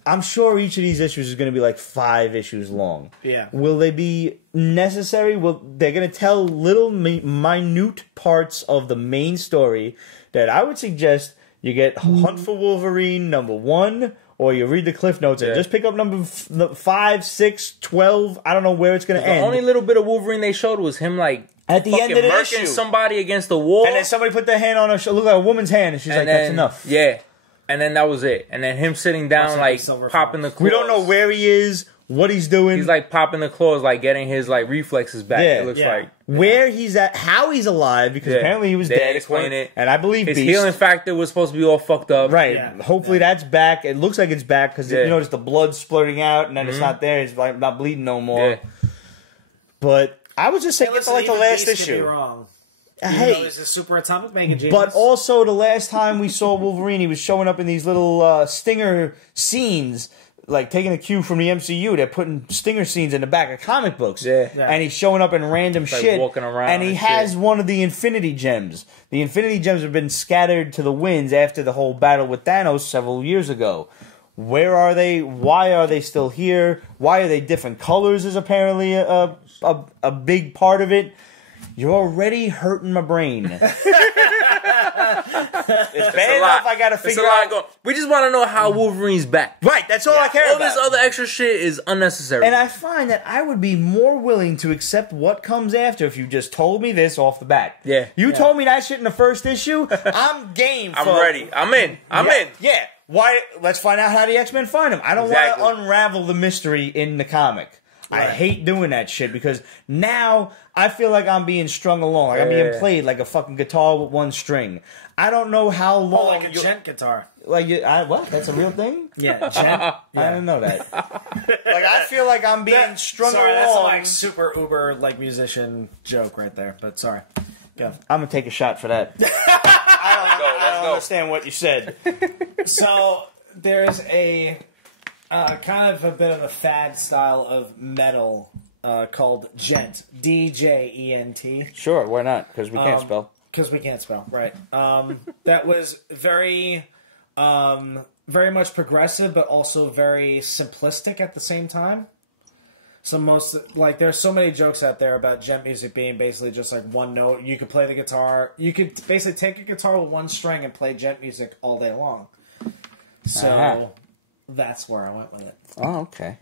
I'm sure each of these issues is going to be like 5 issues long. Yeah. Will they be necessary? They're going to tell little minute parts of the main story that I would suggest you get Hunt for Wolverine #1, or you read the Cliff Notes and just pick up number 5, 6, 12. I don't know where it's going to end. The only little bit of Wolverine they showed was him like at the end of the murking issue, somebody against the wall, and then somebody put their hand on her shoulder, look like a woman's hand, and she's like, "That's enough." Yeah. And then that was it. And then him sitting down, like, popping the claws. We don't know where he is, what he's doing. He's, like, popping the claws, like, getting his, like, reflexes back, it looks like. Where he's at, how he's alive, because apparently he was dead. Explain it. And I believe his Beast. healing factor was supposed to be all fucked up. Right. Yeah. Hopefully that's back. It looks like it's back, because you notice the blood splurting out, and then it's not there. It's like not bleeding no more. Yeah. But I would just say get to, like, the last Beast could be issue. wrong. Hey, he's a super atomic mega genius. but also the last time we saw Wolverine, he was showing up in these little stinger scenes, like taking a cue from the MCU. They're putting stinger scenes in the back of comic books. Yeah. And he's showing up in random like shit. walking around and he and has shit. one of the Infinity Gems. The Infinity Gems have been scattered to the winds after the whole battle with Thanos several years ago. Where are they? Why are they still here? Why are they different colors is apparently a big part of it. You're already hurting my brain. It's bad enough I gotta figure out. We just want to know how Wolverine's back. Right, that's all I care All about. this other extra shit is unnecessary. And I find that I would be more willing to accept what comes after if you just told me this off the bat. Yeah. You told me that shit in the first issue, I'm game for... I'm ready. I'm in. I'm in. Yeah. Why? Let's find out how the X-Men find him. I don't Exactly. want to unravel the mystery in the comic. Right. I hate doing that shit because now I feel like I'm being strung along. Like I'm being played like a fucking guitar with one string. I don't know how long. like a gent guitar. Like what? That's a real thing? Yeah, gent. I didn't know that. Like I feel like I'm being strung along. That's a, like super uber like musician joke right there. But sorry. Go. I'm gonna take a shot for that. I don't understand what you said. So there's a kind of a bit of a fad style of metal called gent, DJENT. Sure, why not? Because we can't spell. because we can't spell, right? That was very much progressive, but also very simplistic at the same time. So there's so many jokes out there about gent music being basically just like one note. You could play the guitar. You could basically take a guitar with one string and play gent music all day long. So that's where I went with it. Oh, okay.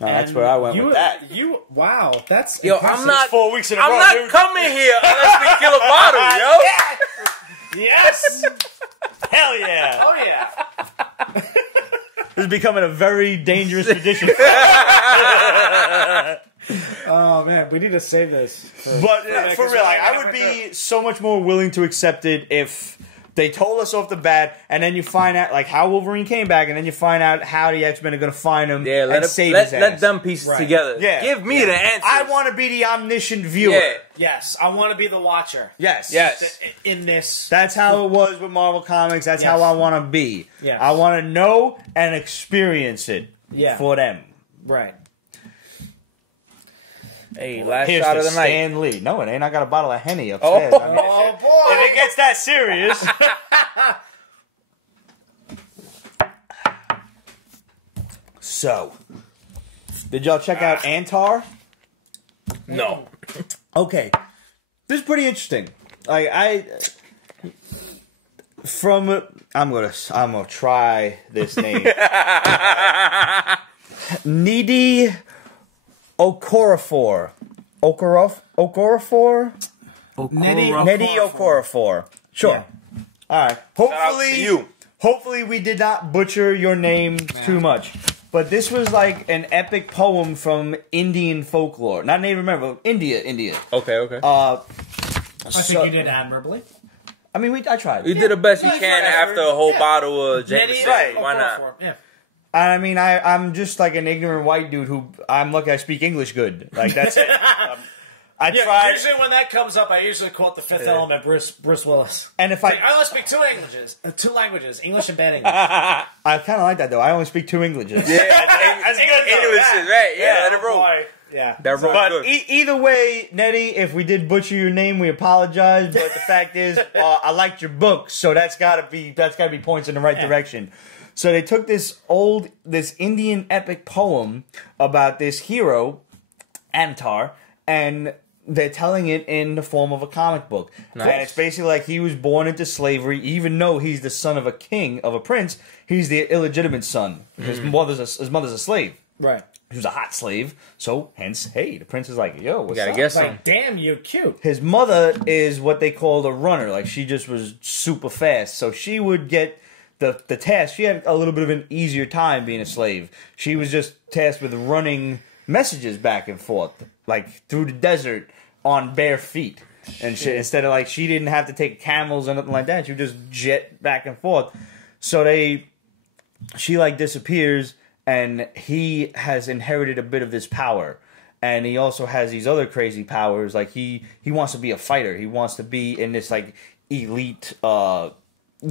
No, that's where I went with that. Wow, that's yo. impressive. I'm not 4 weeks in a row. I'm not dude. coming here unless we kill a bottle, yo. Yes. Hell yeah! Oh yeah. This is becoming a very dangerous tradition. Oh man, we need to save this. But for real, like, I would be so much more willing to accept it if they told us off the bat, and then you find out like how Wolverine came back, and then you find out how the X-Men are going to find him and save his ass. Let them piece it together. Yeah. Give me the answer. I want to be the omniscient viewer. Yeah. Yes, I want to be the watcher. Yes. In this. That's how it was with Marvel Comics. That's how I want to be. Yes. I want to know and experience it for them. Right. Hey, last Here's shot of the night. Stan Lee. No, it ain't. I got a bottle of Henny upstairs. I mean, Oh boy. if it gets that serious. So, did y'all check out Antar? No. Okay, this is pretty interesting. Like I'm gonna try this name. Needy Okorafor. Okorafor? Nettie Okorafor. Sure. Yeah. All right. Hopefully we did not butcher your name too much. But this was like an epic poem from Indian folklore. Not Native American, India. Okay. I think you did admirably. I mean, I tried. You did the best you can after a whole bottle of Jameson. Right. Why not? Yeah. I mean, I'm just like an ignorant white dude who I'm lucky I speak English good. Like, that's it. I tried. Usually when that comes up, I usually quote The Fifth Element, Bruce Willis. And if I only speak two languages, English and bad English. I kind of like that, though. I only speak 2 languages. Yeah, that's good. Right? Yeah, let it roll. Yeah. That rolled But good. either way, Nettie, if we did butcher your name, we apologize. But the fact is, I liked your book, so that's gotta be points in the right direction. So they took this Indian epic poem about this hero, Antar, and they're telling it in the form of a comic book. Nice. And it's basically like he was born into slavery, even though he's the son of a king, of a prince, he's the illegitimate son. His mother's a slave. Right. He was a hot slave, so hence, hey, the prince is like, yo, what's gotta up? guess Like, damn, you're cute. His mother is what they called a runner. Like, she just was super fast. So she would get the task. She had a little bit of an easier time being a slave. She was just tasked with running messages back and forth, like, through the desert on bare feet. And shit. Instead of, like, she didn't have to take camels or nothing like that. She would just jet back and forth. So she, like, disappears, and he has inherited a bit of this power. And he also has these other crazy powers. Like, he wants to be a fighter. He wants to be in this, like, elite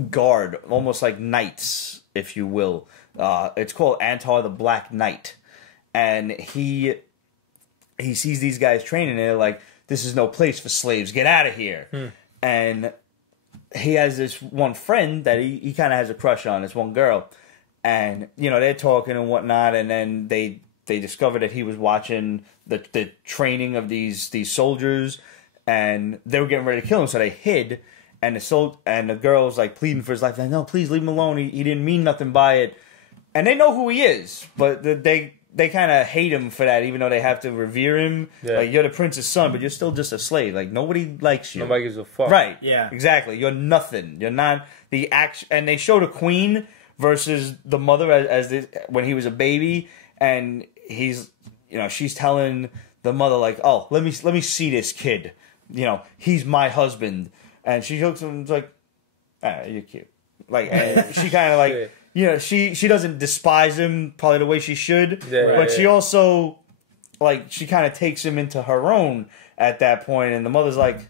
guard, almost like knights, if you will. It's called Antar the Black Knight. And he sees these guys training, and they're like, this is no place for slaves. Get out of here. And he has this one friend that he kind of has a crush on, this one girl. And, you know, they're talking and whatnot, and then they discover that he was watching the training of these soldiers, and they were getting ready to kill him, so they hid. And the girl's like pleading for his life. Like, no, please leave him alone. He didn't mean nothing by it. And they know who he is, but they kind of hate him for that, even though they have to revere him. Yeah. Like, you're the prince's son, but you're still just a slave. Like, nobody likes you. Nobody gives a fuck. Right. Yeah. Exactly. You're nothing. You're not the action. And they show the queen versus the mother when he was a baby, and she's telling the mother, like, oh, let me see this kid. You know, he's my husband. And she looks at him and is like, you're cute. Like, and she kind of like, yeah. You know, she doesn't despise him probably the way she should, but she also, like, she kind of takes him into her own at that point, and the mother's like,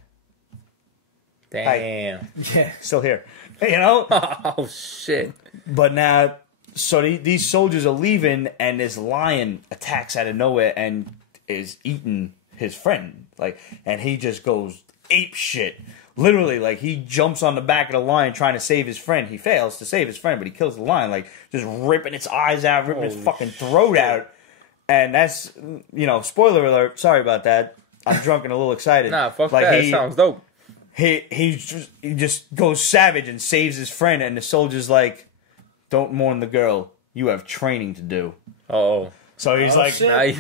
damn. Yeah, still here. You know? Oh, shit. But now, so these soldiers are leaving, and this lion attacks out of nowhere and is eating his friend. Like, and he just goes ape shit. literally, like, he jumps on the back of the lion trying to save his friend. He fails to save his friend, but he kills the lion, like, just ripping its eyes out, ripping its fucking throat out. And that's, you know, spoiler alert, sorry about that. I'm drunk and a little excited. Nah, fuck like, that. It sounds dope. He just goes savage and saves his friend, and the soldier's like, don't mourn the girl. You have training to do. Oh. So he's like, right.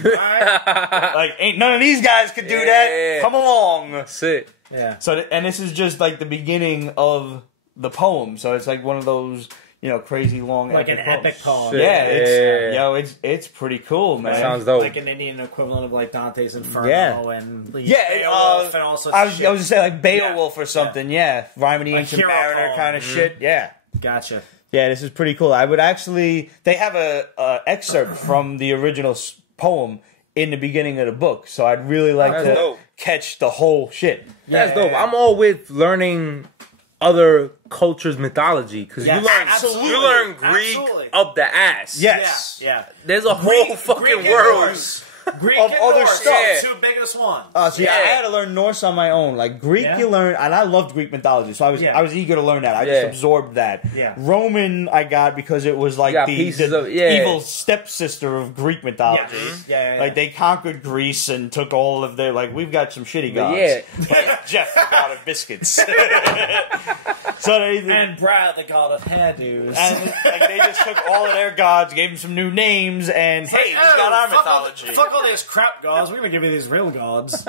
like, ain't none of these guys could do that. Come along. That's it. Yeah. So, and this is just like the beginning of the poem. So it's like one of those, you know, crazy long, like an epic poem. Yeah, it's pretty cool, man. That sounds dope. Like an Indian equivalent of like Dante's Inferno and Beowulf and all sorts I of was shit. just saying like Beowulf or something. Yeah, Rhyme of the Like Ancient hero Mariner poem. kind of shit. Yeah. Gotcha. Yeah, this is pretty cool. I would actually... They have a excerpt from the original poem in the beginning of the book, so I'd really like to catch the whole shit. That's dope. I'm all with learning other cultures' mythology, because you learn Greek up the ass. Yes. Yeah. There's a whole fucking world. Greek of and other Norse, stuff. the two biggest ones. So I had to learn Norse on my own. Like Greek, you learn, and I loved Greek mythology, so I was eager to learn that. I just absorbed that. Yeah. Roman, I got because it was like the evil stepsister of Greek mythology. Like they conquered Greece and took all of their like. We've got some shitty gods. Like Jeff, the god of biscuits. And Brad, the god of hairdos. And like, they just took all of their gods, gave them some new names, and hey, we got our mythology. Fuck all these crap gods. We're gonna give you these real gods.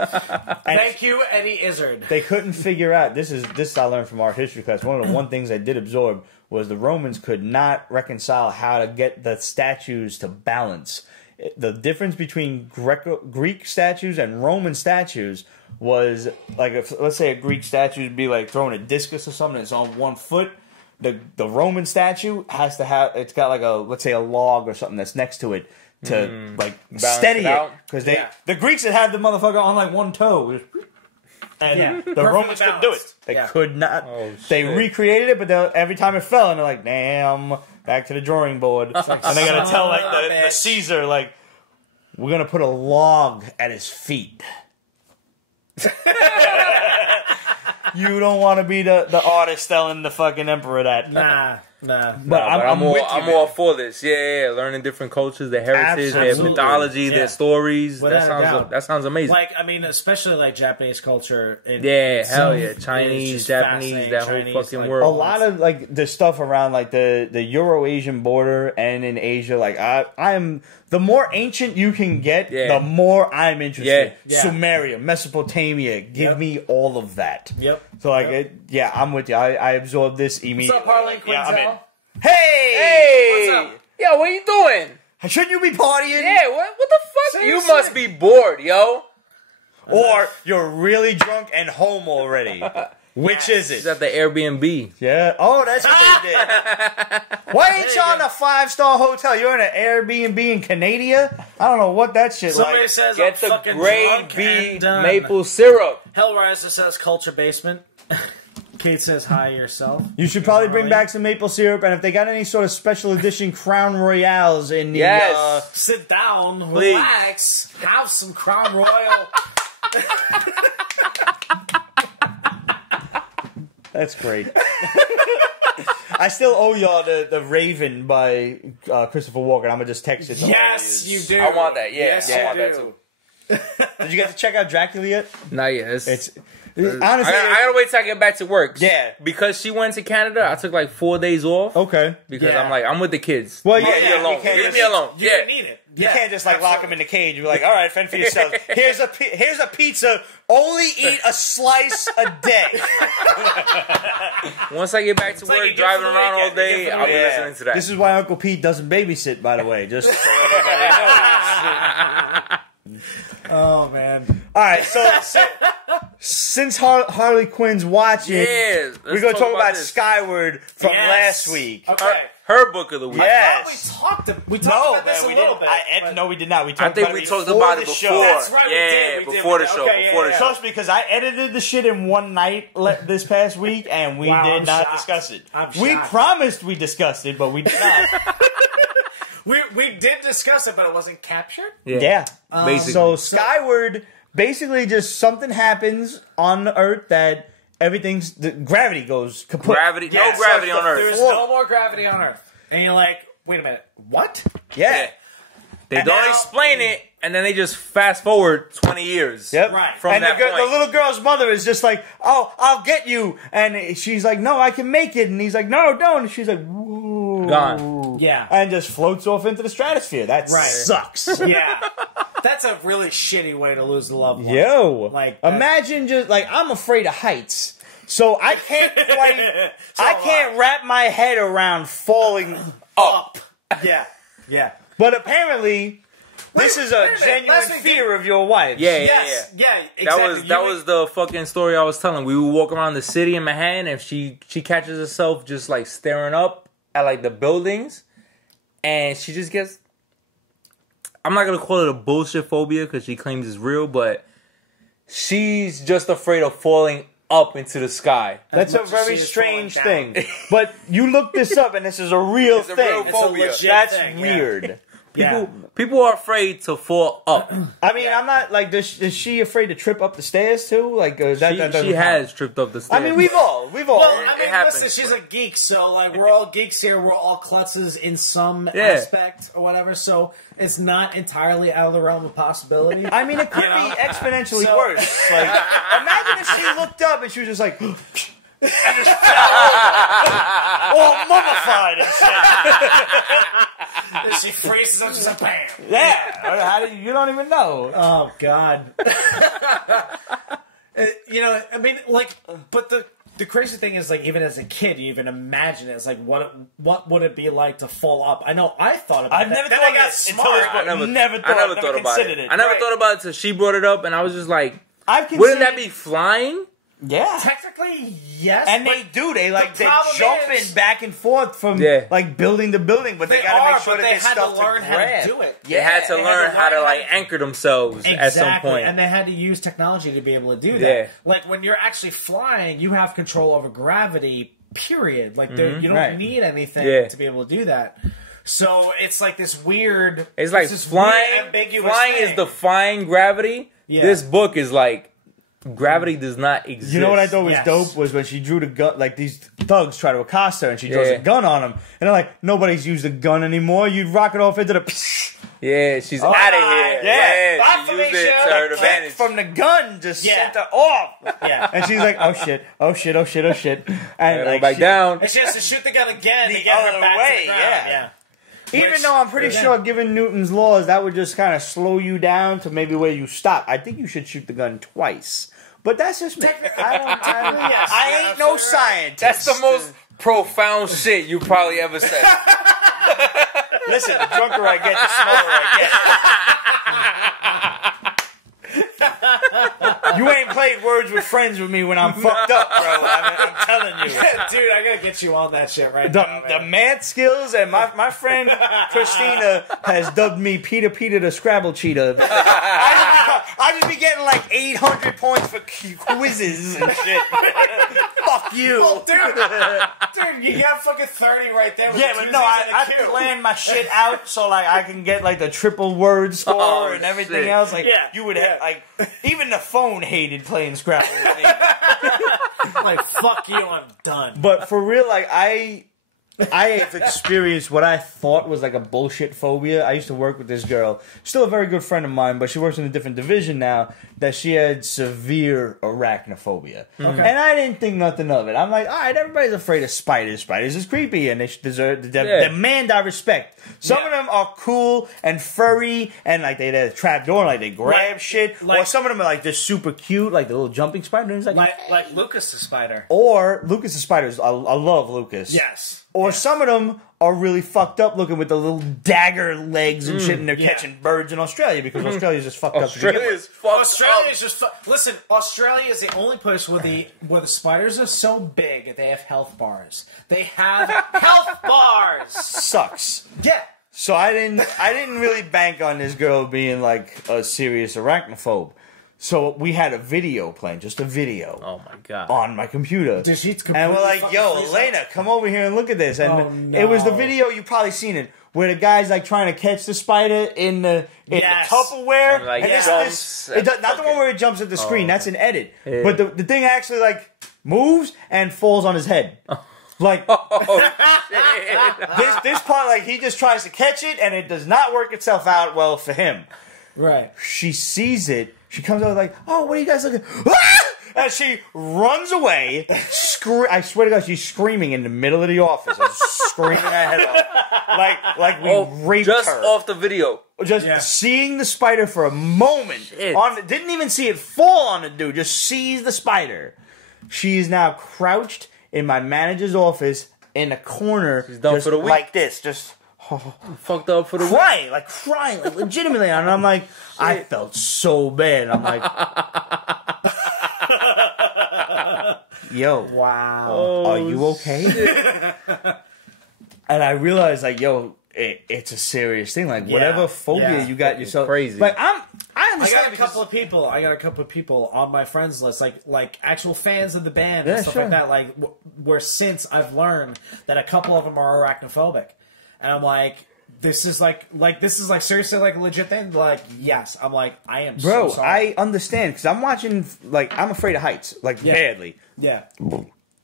Thank you, Eddie Izzard. They couldn't figure out. This I learned from art history class. One of the things I did absorb was the Romans could not reconcile how to get the statues to balance. The difference between Greek statues and Roman statues was like, if, let's say a Greek statue would be like throwing a discus or something that's on one foot. The Roman statue has to have, it's got like let's say a log or something that's next to it to like steady it. Because the Greeks had the motherfucker on like one toe. And the Romans couldn't do it. They could not. They recreated it, but every time it fell, and they're like, damn, back to the drawing board. And they gotta tell like the Caesar, like, we're gonna put a log at his feet. You don't want to be the artist telling the fucking emperor that. Nah. But I'm all for this. Yeah. Learning different cultures, their heritage, their mythology, their stories. That sounds amazing. Like, I mean, especially like Japanese culture. Hell yeah. Chinese, Japanese, that whole fucking world. A lot of like the stuff around like the Euro-Asian border and in Asia, like I'm the more ancient you can get, the more I'm interested. Sumeria, Mesopotamia, give me all of that. So like, I'm with you. I absorbed this immediately. What's up, Harlan Quinzel? Hey! What's up? Yo, what are you doing? Shouldn't you be partying? Yeah, what the fuck? Seriously? You must be bored, yo. Or you're really drunk and home already. Which is it? It's at the Airbnb. Yeah. Oh, that's what they did. Why ain't you on a 5-star hotel? You're in an Airbnb in Canada? I don't know what that shit Somebody like. says Get I'm the fucking grade drunk B and done. maple syrup. Hellraiser says culture basement. Kate says hi yourself. You should probably bring back some maple syrup, and if they got any sort of special edition Crown Royales in the... Sit down, please. relax, have some Crown Royal. That's great. I still owe y'all the Raven by Christopher Walken. I'm going to just text it to Yes, you do. I want that, Yes, I want you that do. too. Did you get to check out Dracula yet? Not yet. Honestly, I gotta wait till I get back to work. Yeah. Because she went to Canada, I took like 4 days off. Okay. Because I'm with the kids. Well, Leave me alone. Leave me alone. You don't need it. You can't just like lock them in the cage. You're like, all right, fend for yourself. Here's a pizza. Only eat a slice a day. Once I get back to work, driving around all day, I'll be listening to that. This is why Uncle Pete doesn't babysit, by the way. Just so everybody knows. Oh man! All right, so since Harley Quinn's watching, we're gonna talk about Skyward from last week. Okay. Her book of the week. Yes. We talked about this a little bit. No, we did not. I think we talked about it before. That's right, we did. Before the show. Before the show. Trust me, because I edited the shit in one night this past week, and we did not discuss it. We promised we discussed it, but we did not. We did discuss it, but it wasn't captured? Yeah. Basically. So Skyward, basically just something happens on Earth that everything's the gravity goes kaput. No gravity on Earth. There's no more gravity on Earth. And you're like, wait a minute, what? Yeah. They don't explain it, and then they just fast forward 20 years. Yep. Right. From and that the point. little girl's mother is just like, "Oh, I'll get you," and she's like, "No, I can make it," and he's like, "No, don't." And she's like, "Whoa." Gone. Yeah. And just floats off into the stratosphere. That sucks. Yeah. That's a really shitty way to lose a loved one. Yo, Like, imagine just like I'm afraid of heights, so I can't quite, I can't wrap my head around falling up. Yeah. Yeah. But apparently, this is a genuine fear of your wife. Yeah, exactly. That was the fucking story I was telling. We would walk around the city in Manhattan, and she catches herself just like staring up at like the buildings, and she just gets. I'm not gonna call it a bullshit phobia because she claims it's real, but she's just afraid of falling up into the sky. That's a very strange thing. But you look this up, and this is a real thing. Real phobia. It's a legit That's thing, weird. People are afraid to fall up. I mean, I'm not like. Is she afraid to trip up the stairs too? Like She has tripped up the stairs. I mean, we've all. Well, I mean, happens. listen, she's a geek, so like we're all geeks here. We're all klutzes in some aspect or whatever. So it's not entirely out of the realm of possibility. I mean, it could be exponentially worse. Like, imagine if she looked up and she was just like, and just all mummified and shit. And she freezes up, she's like, bam. Yeah, how do you don't even know. Oh God. I mean, like, but the crazy thing is, like, even as a kid, you even imagine it. It's like, what would it be like to fall up? I know I thought about it. I've never thought of it until this book. I never thought about it. I never thought about it until she brought it up, and I was just like, I've wouldn't that be flying? Yeah. Technically, yes. And they do. They're jumping back and forth from like building to building, but they gotta make sure that they had stuff to learn how to do it. They had to learn how to like anchor themselves at some point, and they had to use technology to be able to do that. Like when you're actually flying, you have control over gravity. Period. Like you don't need anything to be able to do that. So it's like this weird. It's like flying. Flying is defying gravity. Yeah. This book is like. Gravity does not exist. You know what I thought was dope was when she drew the gun, like these thugs try to accost her and she draws a gun on them. And they're like, nobody's used a gun anymore. You'd rock it off into the... Yeah, she's out of here. Yeah, she used it to her advantage. From the gun just sent her off. Yeah. And she's like, oh shit, oh shit, oh shit, oh shit. And like, back down. And she has to shoot the gun again to get her back to the ground. Yeah. Even though I'm pretty sure, given Newton's laws, that would just kind of slow you down to maybe where you stop. I think you should shoot the gun twice. But that's just me. I ain't no scientist. That's the most profound shit you probably ever said. Listen, the drunker I get, the smaller I get. You ain't played Words with Friends with me when I'm fucked up, bro. I'm telling you. Dude, I gotta get you on that shit right now. The math skills, and my friend Christina has dubbed me Peter the Scrabble Cheetah. I just be getting like 800 points for quizzes and shit. Fuck you. Well, dude, you got fucking 30 right there. Yeah, but no, I planned my shit out so like I can get like the triple word score and everything else. Like you would have like even the phone hated playing Scrabble with me. Like fuck you, I'm done. But for real, like I have experienced what I thought was like a bullshit phobia. I used to work with this girl, still a very good friend of mine, but she works in a different division now, that she had severe arachnophobia. Okay. And I didn't think nothing of it. I'm like, all right, everybody's afraid of spiders. Spiders is creepy, and they deserve demand our respect. Some of them are cool and furry, and like they trap door, like they grab shit. Or some of them are like just super cute, like the little jumping spider. And like Lucas the spider. Or Lucas the spiders. I love Lucas. Yes. Or some of them are really fucked up looking with the little dagger legs and shit, and they're catching birds in Australia because Australia's just fucked up. Australia's just listen. Australia is the only place where the spiders are so big they have health bars. They have health bars. Sucks. Yeah. So I didn't really bank on this girl being like a serious arachnophobe. So we had a video playing, just a video. Oh my god! On my computer, and we're like, "Yo, Elena, come over here and look at this." And it was the video, you probably seen it, where the guy's like trying to catch the spider in the Tupperware, and like not the one where it jumps at the screen. That's an edit. Yeah. But the thing actually like moves and falls on his head. Like this part, like he just tries to catch it and it does not work itself out well for him. Right. She sees it. She comes out like, "Oh, what are you guys looking?" Ah! And she runs away. I swear to God, she's screaming in the middle of the office, screaming her head off, like we raped just her. Off the video. Just seeing the spider for a moment. Didn't even see it fall on the dude. Just sees the spider. She is now crouched in my manager's office in a corner. She's done just for the week. like this. Just fucked up for the week. crying, like legitimately. And I'm like, I felt so bad. I'm like, yo, wow, are you okay? And I realized, like, yo, it's a serious thing. Like, whatever phobia you got yourself, crazy. Like, I understand. I got a couple of people on my friends list, like actual fans of the band and stuff like that. Like, where since I've learned that a couple of them are arachnophobic, and I'm like, this is like seriously like a legit thing. Like, yes, I'm like, I am. Bro, so sorry. I understand because I'm watching. Like, I'm afraid of heights, like badly. Yeah.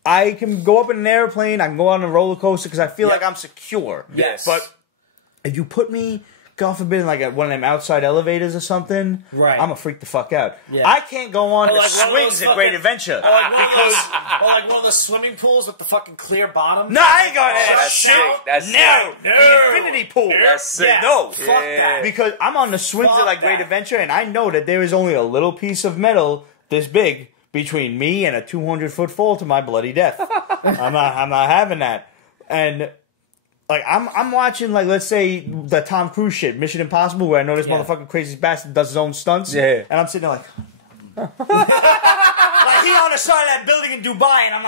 I can go up in an airplane. I can go on a roller coaster because I feel like I'm secure. Yes. But if you put me, God forbid, in like one of them outside elevators or something, right, I'm gonna freak the fuck out. Yeah. I can't go on the like swings at Great Adventure. Or like one of those swimming pools with the fucking clear bottom. No, I ain't going to that shit. That's No, sick. the infinity pool. That's sick. Yeah. No, Fuck that. because I'm on the swings Fuck at like Great that. Adventure, and I know that there is only a little piece of metal this big between me and a 200-foot fall to my bloody death. I'm not having that. And like I'm watching, like, let's say the Tom Cruise shit, Mission Impossible, where I know this motherfucking crazy bastard does his own stunts. Yeah. And I'm sitting there like like he on the side of that building in Dubai, and I'm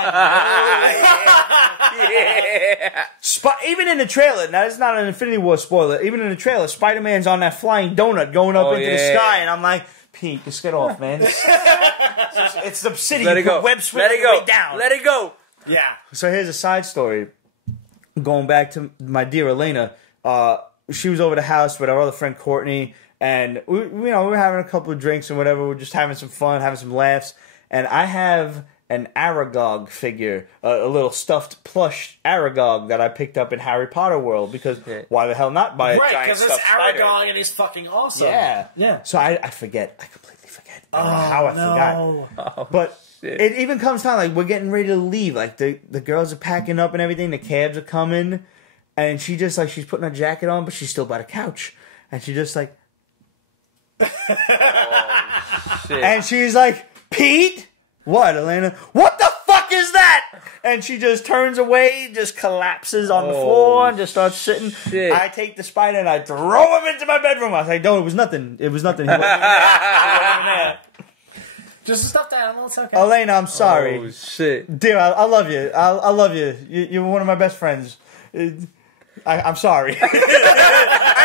like, even in the trailer, now it's not an Infinity War spoiler, even in the trailer, Spider-Man's on that flying donut going up into the sky, and I'm like, Pete, just get off, man. It's obsidian. Let it go. Web swing Let it go. way down. Let it go. Yeah. So here's a side story. Going back to my dear Elena, she was over the house with our other friend Courtney, and we were having a couple of drinks and whatever. We're just having some fun, having some laughs. And I have an Aragog figure, a little stuffed plush Aragog that I picked up in Harry Potter World, because why the hell not buy a giant stuffed spider? Right, because it's Aragog and he's fucking awesome. Yeah. So I forget. I completely forget. I don't know how I forgot. But it even comes time, like, we're getting ready to leave. Like, the girls are packing up and everything. The cabs are coming. And she just, like, she's putting her jacket on, but she's still by the couch. And she just, like... And she's like, Pete? What, Elena? What the fuck is that? And she just turns away, just collapses on the floor, and just starts sitting. Shit. I take the spider and I throw him into my bedroom. I was like, don't, it was nothing. It was nothing. He wasn't even there. He wasn't even there. Just a stuffed animal, it's okay. Elena, I'm sorry. Oh, shit. Dear, I love you. I love you. You're one of my best friends. I'm sorry. I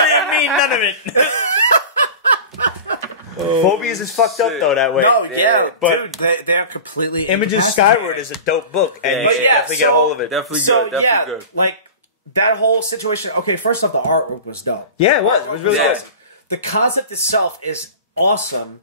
didn't mean none of it. Phobias is fucked up, though, that way. No, yeah, but dude, they're completely... Images Skyward is a dope book, and you should definitely get a hold of it. Definitely good. Definitely good. Like, that whole situation... Okay, first off, the artwork was dope. Yeah, it was. It was really good. The concept itself is awesome,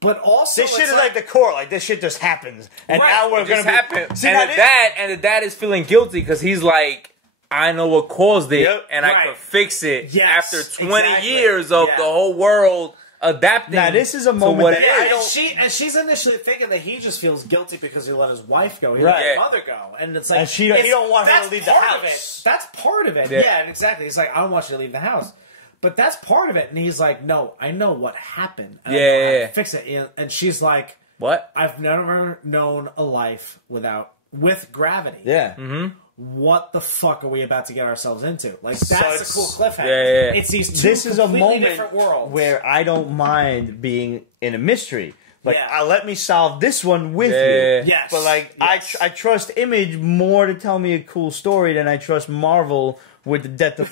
but also... This shit is like the core. Like, this shit just happens. And now we're going to happen. See, and the dad is feeling guilty because he's like, I know what caused it, and I can fix it after 20 years of the whole world adapting. Now, this is a moment and she's initially thinking that he just feels guilty because he let his wife go. He let his mother go. And it's like... And he don't want her to leave the house. That's part of it. Yeah, exactly. He's like, I don't want you to leave the house. But that's part of it. And he's like, no, I know what happened. And I know how to fix it. And she's like... What? I've never known a life with gravity. Yeah. Mm-hmm. What the fuck are we about to get ourselves into? Like, that's a cool cliffhanger. Yeah. It's these two completely different worlds. Where I don't mind being in a mystery. Like, let me solve this one with you. Yes. But, like, I trust Image more to tell me a cool story than I trust Marvel with the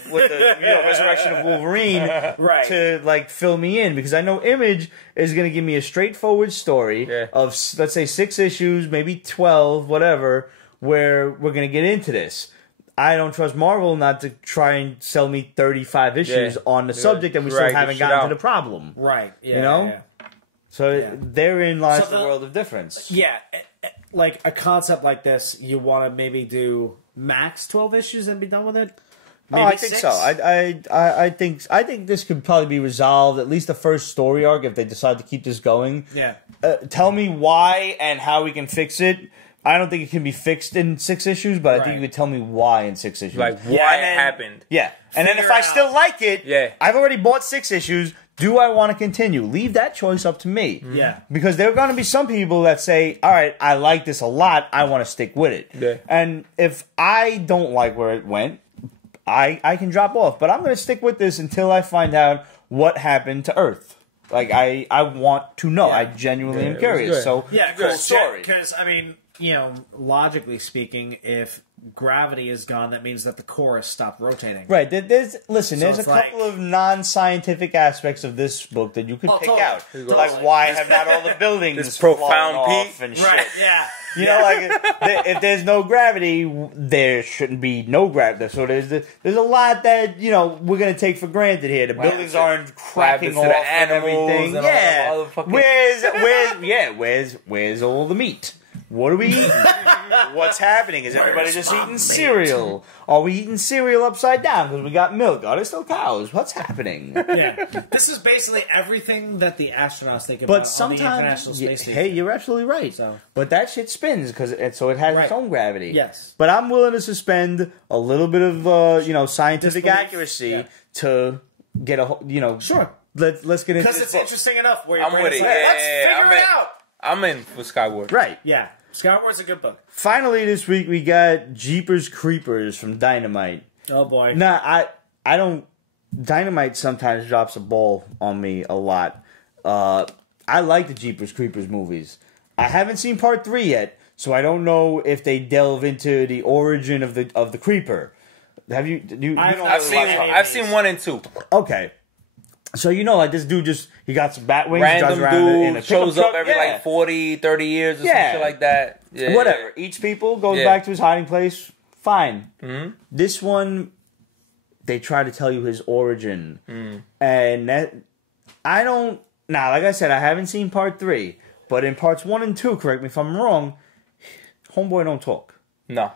resurrection of Wolverine to, like, fill me in. Because I know Image is going to give me a straightforward story of, let's say, 6 issues, maybe 12, whatever, where we're going to get into this. I don't trust Marvel not to try and sell me 35 issues on the subject that we still haven't gotten to the problem. Right. Yeah, you know? So therein lies the world of difference. Yeah. like a concept like this, you want to maybe do max 12 issues and be done with it? Maybe I think 6? so. I think this could probably be resolved, at least the first story arc, if they decide to keep this going. Yeah. Tell me why and how we can fix it. I don't think it can be fixed in 6 issues, but I think you could tell me why in 6 issues. Like, why it happened. Yeah. And then if I still like it, I've already bought 6 issues. Do I want to continue? Leave that choice up to me. Yeah. Because there are going to be some people that say, all right, I like this a lot. I want to stick with it. Yeah. And if I don't like where it went, I can drop off. But I'm going to stick with this until I find out what happened to Earth. Like, I want to know. I genuinely am curious. So, cool story. Because, I mean, you know, logically speaking, if gravity is gone, that means that the core has stopped rotating. Right. There's a couple of non-scientific aspects of this book that you could pick out. Like, why have not all the buildings this profound off and shit? Right, yeah. You know, like, if there's no gravity, there shouldn't be no gravity. So there's a lot that, you know, we're going to take for granted here. The buildings aren't cracking off and everything. Where's all the meat? What are we eating? What's happening? Is everybody just eating cereal? Are we eating cereal upside down because we got milk? Are there still cows? What's happening? Yeah, this is basically everything that the astronauts think about on the International Space Station. Hey, you're absolutely right. So. But that shit spins because it has its own gravity. Yes. But I'm willing to suspend a little bit of scientific accuracy to get Sure. Let's get into this because it's book. interesting enough. Where I'm with it. Let's figure it out. I'm in for Skyward. Right. Yeah. Skyward's a good book. Finally, this week we got Jeepers Creepers from Dynamite. Oh boy. Nah, I don't. Dynamite sometimes drops a ball on me a lot. I like the Jeepers Creepers movies. I haven't seen part 3 yet, so I don't know if they delve into the origin of the creeper. Have you? I've seen 1 and 2. Okay. So, like, this dude he got some bat wings. Random drives around in a dude shows truck. up every, like, 40, 30 years or some shit like that. Yeah, whatever. Each people goes back to his hiding place. Fine. Mm-hmm. This one, they try to tell you his origin. And that, I don't... Now, like I said, I haven't seen part 3. But in parts 1 and 2, correct me if I'm wrong, homeboy don't talk. No.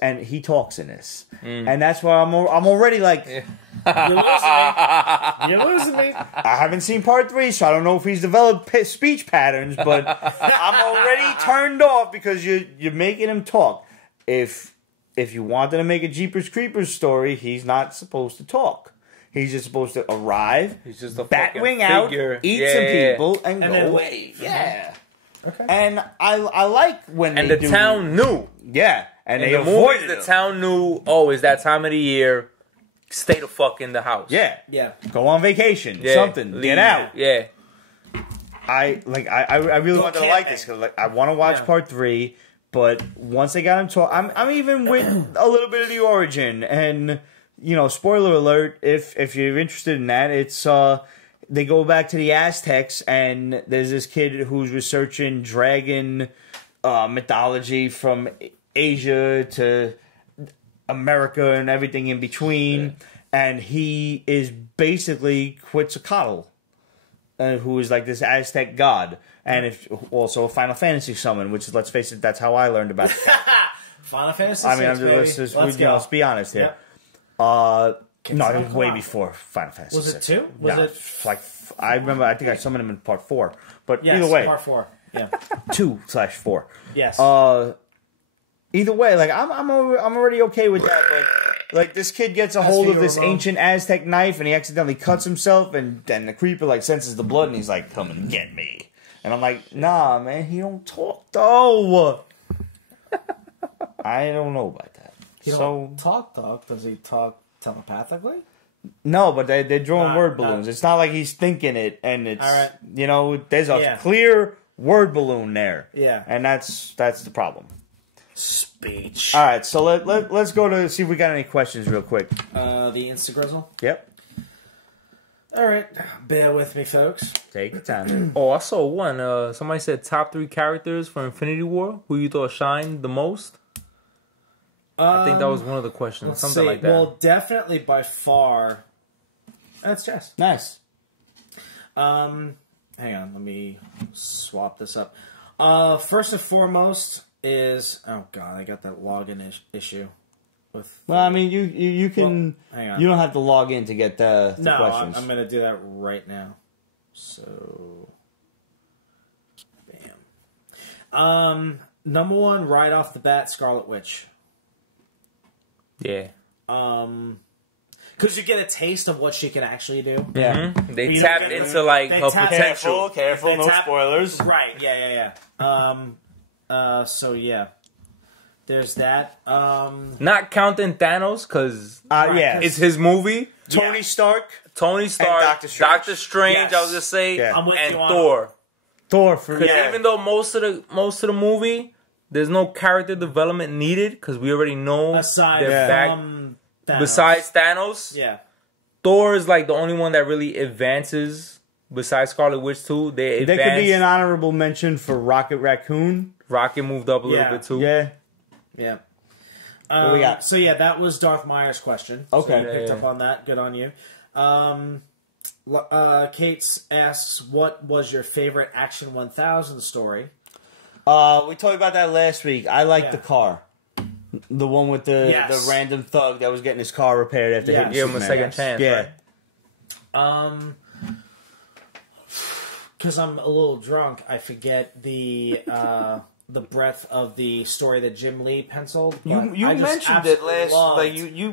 And he talks in this. And that's why I'm already like... You're losing me. I haven't seen part 3, so I don't know if he's developed speech patterns, but I'm already turned off because you're making him talk. If you wanted to make a Jeepers Creepers story, he's not supposed to talk. He's just supposed to arrive, he's just a batwing out, eat some people, and go away. Yeah. Okay. And I like when and they the town knew. Yeah. And in they the movies, avoided the him. town knew, it's that time of the year. Stay the fuck in the house. Yeah. Yeah. Go on vacation. Yeah. Something. Leave. Get out. Yeah. I really wanted to like this because I want to watch part 3, but once they got him talk, I'm even with a little bit of the origin and spoiler alert if you're interested in that, it's they go back to the Aztecs and there's this kid who's researching dragon mythology from Asia to America and everything in between, and he is basically Quetzalcoatl, who is like this Aztec god, and also a Final Fantasy summon, which is, let's face it, that's how I learned about it. Final Fantasy. Let's be honest here. Yep. No, it was way before Final Fantasy. Was it 2? Was it like I remember? I think I summoned him in part 4, but either way, part 4. Yeah, 2/4. Yes. Either way, like I'm already okay with that, but like this kid gets a hold of this ancient Aztec knife and he accidentally cuts himself, and then the creeper like senses the blood and he's like, "Come and get me." And I'm like, "Nah, man, he don't talk though." I don't know about that. He don't talk. Does he talk telepathically? No, but they're drawing word balloons. It's not like he's thinking it, and it's there's a clear word balloon there. Yeah, and that's the problem. Speech. All right, so let's go to see if we got any questions real quick. The Instagrizzle. Yep. All right, bear with me, folks. Take your time. I saw one. Somebody said top 3 characters for Infinity War. Who you thought shined the most? I think that was one of the questions. Something like that. Well, definitely by far. That's Jess. Nice. Hang on, let me swap this up. First and foremost, is... Oh, God, I got that login issue. Well, I mean, you can... Well, hang on. You don't have to log in to get the no, questions. I'm going to do that right now. So... Bam. Number one, right off the bat, Scarlet Witch. Yeah. Because you get a taste of what she can actually do. Yeah. They tapped into, like, her potential. Careful, no spoilers. Right, yeah. So, yeah. There's that. Not counting Thanos, because yeah. it's his movie. Tony Stark. Tony Stark, Doctor Strange, Yes. I was just saying, Yeah. I'm with and you on Thor. Thor, for Because even though most of the movie, there's no character development needed, because we already know aside they're back. from Thanos. Besides Thanos, Yeah. Thor is like the only one that really advances. Besides Scarlet Witch too, they advance. There could be an honorable mention for Rocket Raccoon. Rocket moved up a little bit too. Yeah. Yeah. What we got? So, yeah, that was Darth Meyer's question. Okay. So you picked up on that. Good on you. Kate asks, what was your favorite Action 1000 story? We talked about that last week. I like the car. The one with the random thug that was getting his car repaired after hitting Give him a Superman. second chance. Yeah. Right? Because I'm a little drunk, I forget the breadth of the story that Jim Lee penciled. You mentioned it last.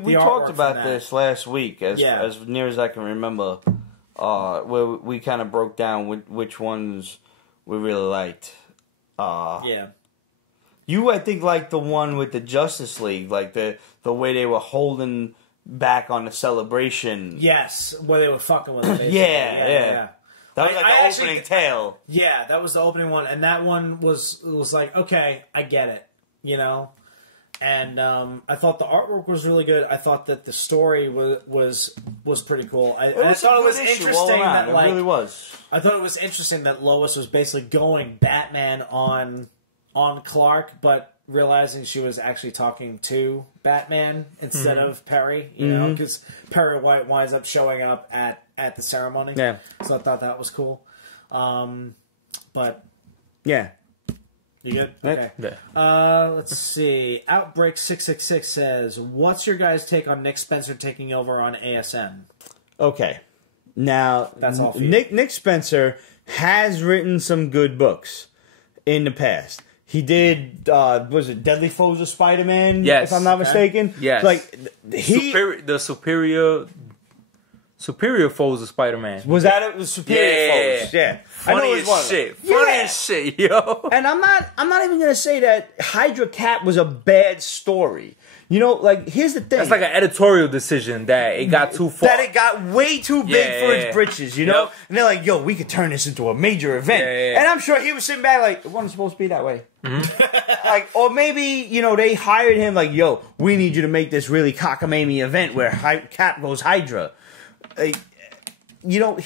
We talked about this last week, as near as I can remember. Where we kind of broke down which ones we really liked. You, I think, liked the one with the Justice League, like the way they were holding back on the celebration. Yes, where they were fucking with it. Yeah. That was like the opening tale. Yeah, that was the opening one, and that one was like, okay, I get it, you know. And I thought the artwork was really good. I thought that the story was pretty cool. I thought it was interesting that it really was. I thought it was interesting that Lois was basically going Batman on Clark, but realizing she was actually talking to Batman instead of Perry, you know, because Perry White winds up showing up at the ceremony. Yeah. So I thought that was cool. But yeah. You good? Okay. Yeah. Let's see. Outbreak 666 says, "What's your guys' take on Nick Spencer taking over on ASM?" Okay. Now, that's all for you. Nick Spencer has written some good books in the past. He did, was it Deadly Foes of Spider-Man? Yes. If I'm not mistaken? Yes. Like, the superior foes of Spider-Man. Was that it? The superior foes? Yeah. Funny as shit. Funny as shit, yo. And I'm not even gonna say that Hydra Cat was a bad story. You know, like, here's the thing. That's like an editorial decision that it got too far. That it got way too big for its britches, you know? Yep. And they're like, yo, we could turn this into a major event. And I'm sure he was sitting back like, it wasn't supposed to be that way. Like, or maybe, you know, they hired him like, yo, we need you to make this really cockamamie event where Cap goes Hydra. You know,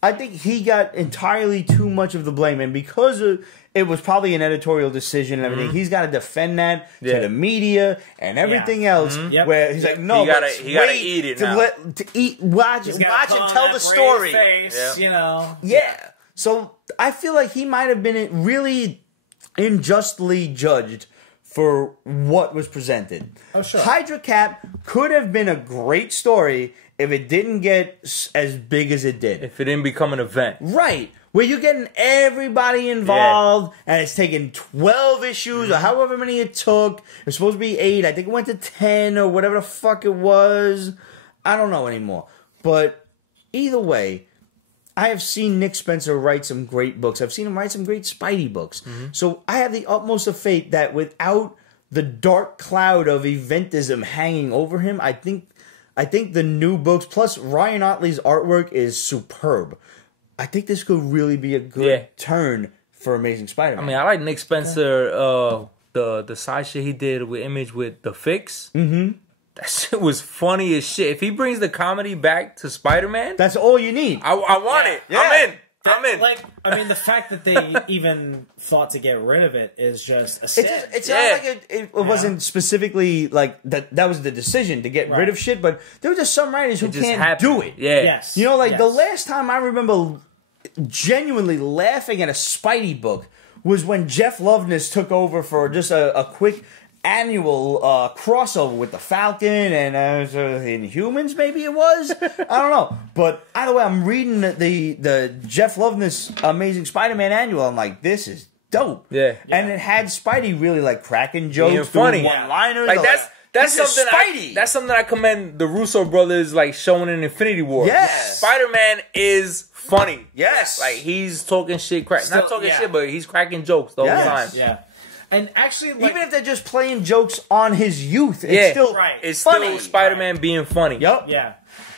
I think he got entirely too much of the blame, and because it was probably an editorial decision and everything, he's got to defend that to the media and everything else. Where he's like, no, he gotta eat it now. Watch and tell the story. Face, you know. Yeah. So I feel like he might have been really unjustly judged for what was presented. Oh, sure. Hydra Cap could have been a great story if it didn't get as big as it did. If it didn't become an event. Right. Where you're getting everybody involved, and it's taking 12 issues, or however many it took. It was supposed to be 8. I think it went to 10, or whatever the fuck it was. I don't know anymore. But either way, I have seen Nick Spencer write some great books. I've seen him write some great Spidey books. So I have the utmost of faith that without the dark cloud of eventism hanging over him, I think the new books, plus Ryan Ottley's artwork is superb. I think this could really be a good turn for Amazing Spider-Man. I mean, I like Nick Spencer, the side shit he did with Image with The Fix. That shit was funny as shit. If he brings the comedy back to Spider-Man, that's all you need. I want it. I'm in. I'm in. Like, I mean, the fact that they even thought to get rid of it is just a sin. It's not like it wasn't specifically like that. That was the decision to get rid of shit, but there were just some writers who can't do it. Yeah. Yes. You know, like the last time I remember genuinely laughing at a Spidey book was when Jeff Loveness took over for just a quick annual crossover with the Falcon and Inhumans, maybe it was. I don't know. But either way, I'm reading the Jeff Loveness Amazing Spider-Man annual. I'm like, this is dope. Yeah. And it had Spidey really like cracking jokes, being funny, one-liners. Like that's something. That's something I commend the Russo brothers like showing in Infinity War. Yes. Spider-Man is funny. Yes. Like he's talking shit, not talking yeah. shit, but he's cracking jokes the whole time. Yeah. And actually, like, even if they're just playing jokes on his youth, it's still It's funny. still Spider-Man being funny. Yep. Yeah.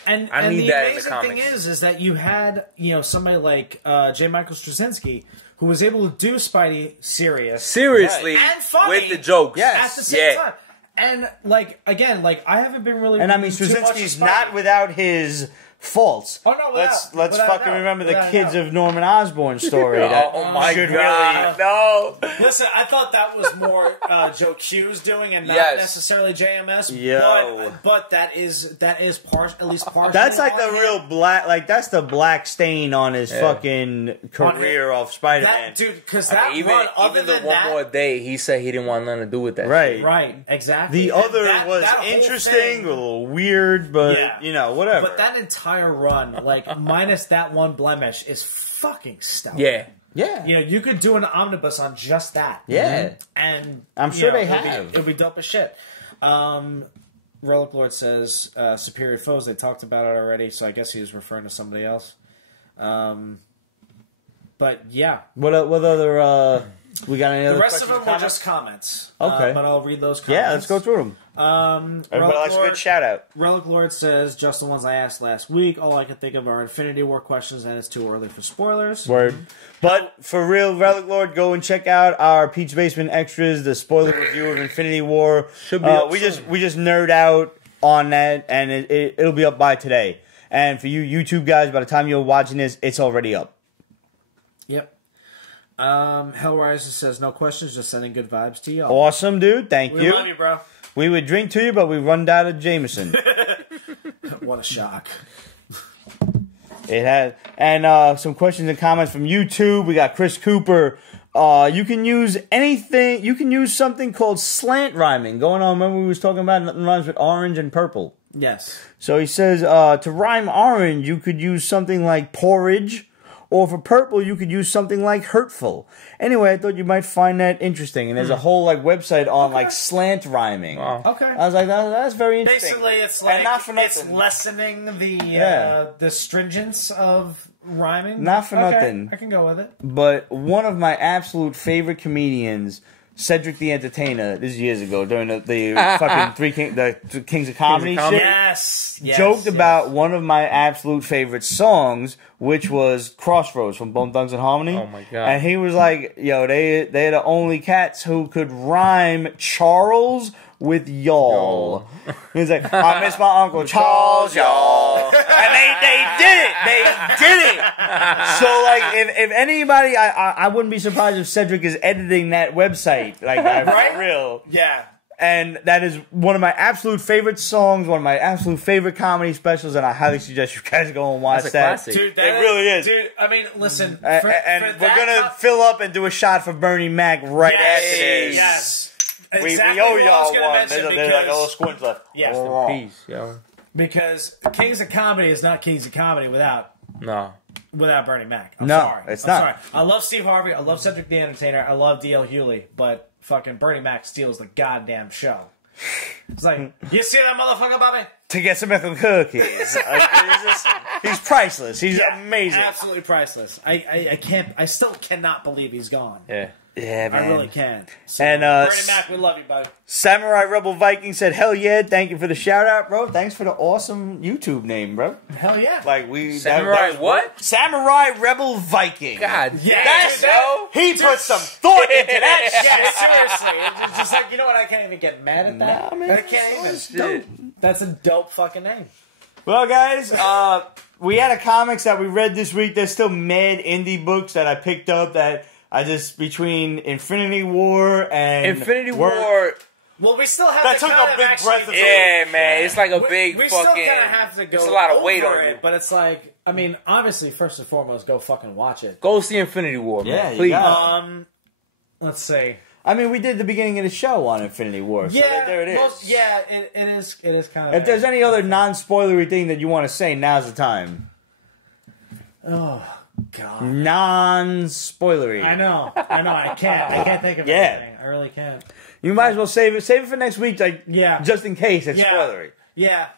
And need the that in the amazing comics. thing is that you had, somebody like J. Michael Straczynski who was able to do Spidey Seriously, and funny with the jokes. at the same time. And like again, like I haven't been really. And I mean, Straczynski's not without his faults. Oh no! Let's fucking remember the kids of Norman Osborn's story. Oh my god! No. Listen, I thought that was more Joe Q's doing and not necessarily JMS. But that is at least partially. That's like the real black. Like that's the black stain on his fucking career of Spider-Man. Dude, because that even the one more day, he said he didn't want nothing to do with that. Right. Right. Exactly. The other was interesting, a little weird, but whatever. But that entire run, like minus that one blemish, is fucking stellar. Yeah. You could do an omnibus on just that. Yeah. And I'm sure they have. It'd be dope as shit. Relic Lord says Superior Foes. They talked about it already, so I guess he was referring to somebody else. But yeah. What other? We got any other? The rest of them were comments? just comments. Okay. But I'll read those comments. Yeah, let's go through them. Everybody likes a good shout out. Relic Lord says, just the ones I asked last week. All I can think of are Infinity War questions, and it's too early for spoilers. Word. But for real, Relic Lord, go and check out our Pete's Basement Extras, the spoiler review of Infinity War. Should be up we soon. just nerd out on that, and it'll be up by today. And for you YouTube guys, by the time you're watching this, it's already up. Yep. Hellraiser says, no questions, just sending good vibes to y'all. Awesome, dude. Thank you. We love you, bro. We would drink to you, but we run down to Jameson. What a shock. It has. And some questions and comments from YouTube. We got Chris Cooper. You can use anything. You can use something called slant rhyming. Going on, remember we was talking about nothing rhymes with orange and purple. Yes. So he says, to rhyme orange, you could use something like porridge. Or for purple, you could use something like hurtful. Anyway, I thought you might find that interesting. And there's a whole website on slant rhyming. Wow. Okay. I was like, that's very interesting. Basically, it's like not for it's nothing. lessening the stringence of rhyming. Not for nothing. I can go with it. But one of my absolute favorite comedians, Cedric the Entertainer, this is years ago during the fucking Kings of Comedy shit. Yes. Joked about one of my absolute favorite songs, which was Crossroads from Bone Thugs and Harmony. Oh my god! And he was like, "Yo, they're the only cats who could rhyme Charles with y'all." He's like, "I miss my Uncle Charles, y'all," and they did it. They did it. So if anybody, I wouldn't be surprised if Cedric is editing that website, right? For real. Yeah. And that is one of my absolute favorite songs, one of my absolute favorite comedy specials, and I highly suggest you guys go and watch That's a that. classic. Dude, It really is. Dude, I mean, listen. And we're going to fill up and do a shot for Bernie Mac right after this. Yes. We Exactly owe what I was y'all gonna one. mention There's like a little squint left. Yes. Peace, yo. Because Kings of Comedy is not Kings of Comedy without Bernie Mac. I'm No, sorry. it's I'm not. sorry. I love Steve Harvey. I love Cedric the Entertainer. I love D.L. Hewley. But fucking Bernie Mac steals the goddamn show. It's like, you see that motherfucker, Bobby? To get some milk cookies. He's priceless. He's amazing. Absolutely priceless. I still cannot believe he's gone. Yeah, man. I really can't. So, And Bernie Mac, we love you, buddy. Samurai Rebel Viking said, "Hell yeah, thank you for the shout out, bro. Thanks for the awesome YouTube name, bro." Hell yeah. Samurai what? Samurai Rebel Viking. God, Yeah, That's dude, he put some thought into that shit. Yeah, seriously. It's just like, you know what? I can't even get mad at that. Nah, man, I can't even. That's a dope fucking name. Well, guys, we had a comics that we read this week. There's still mad indie books that I picked up that I just, between Infinity War and Infinity War. Well, we still have That to took kind a of big actually breath of Yeah, man, it's like a big we fucking. still kind of have to go. It's a lot of weight over on you. it, but it's like, I mean, obviously, first and foremost, go fucking watch it. Go see Infinity War, man. Yeah, you Please. got Let's see. I mean, we did the beginning of the show on Infinity War. So Yeah, there it is. it is. It is kind of. If there's any other non-spoilery thing that you want to say, now's the time. Oh God. Non-spoilery. I know. I can't think of anything. I really can't. You might as well save it. Save it for next week, like just in case it's Yeah. spoilery. Yeah.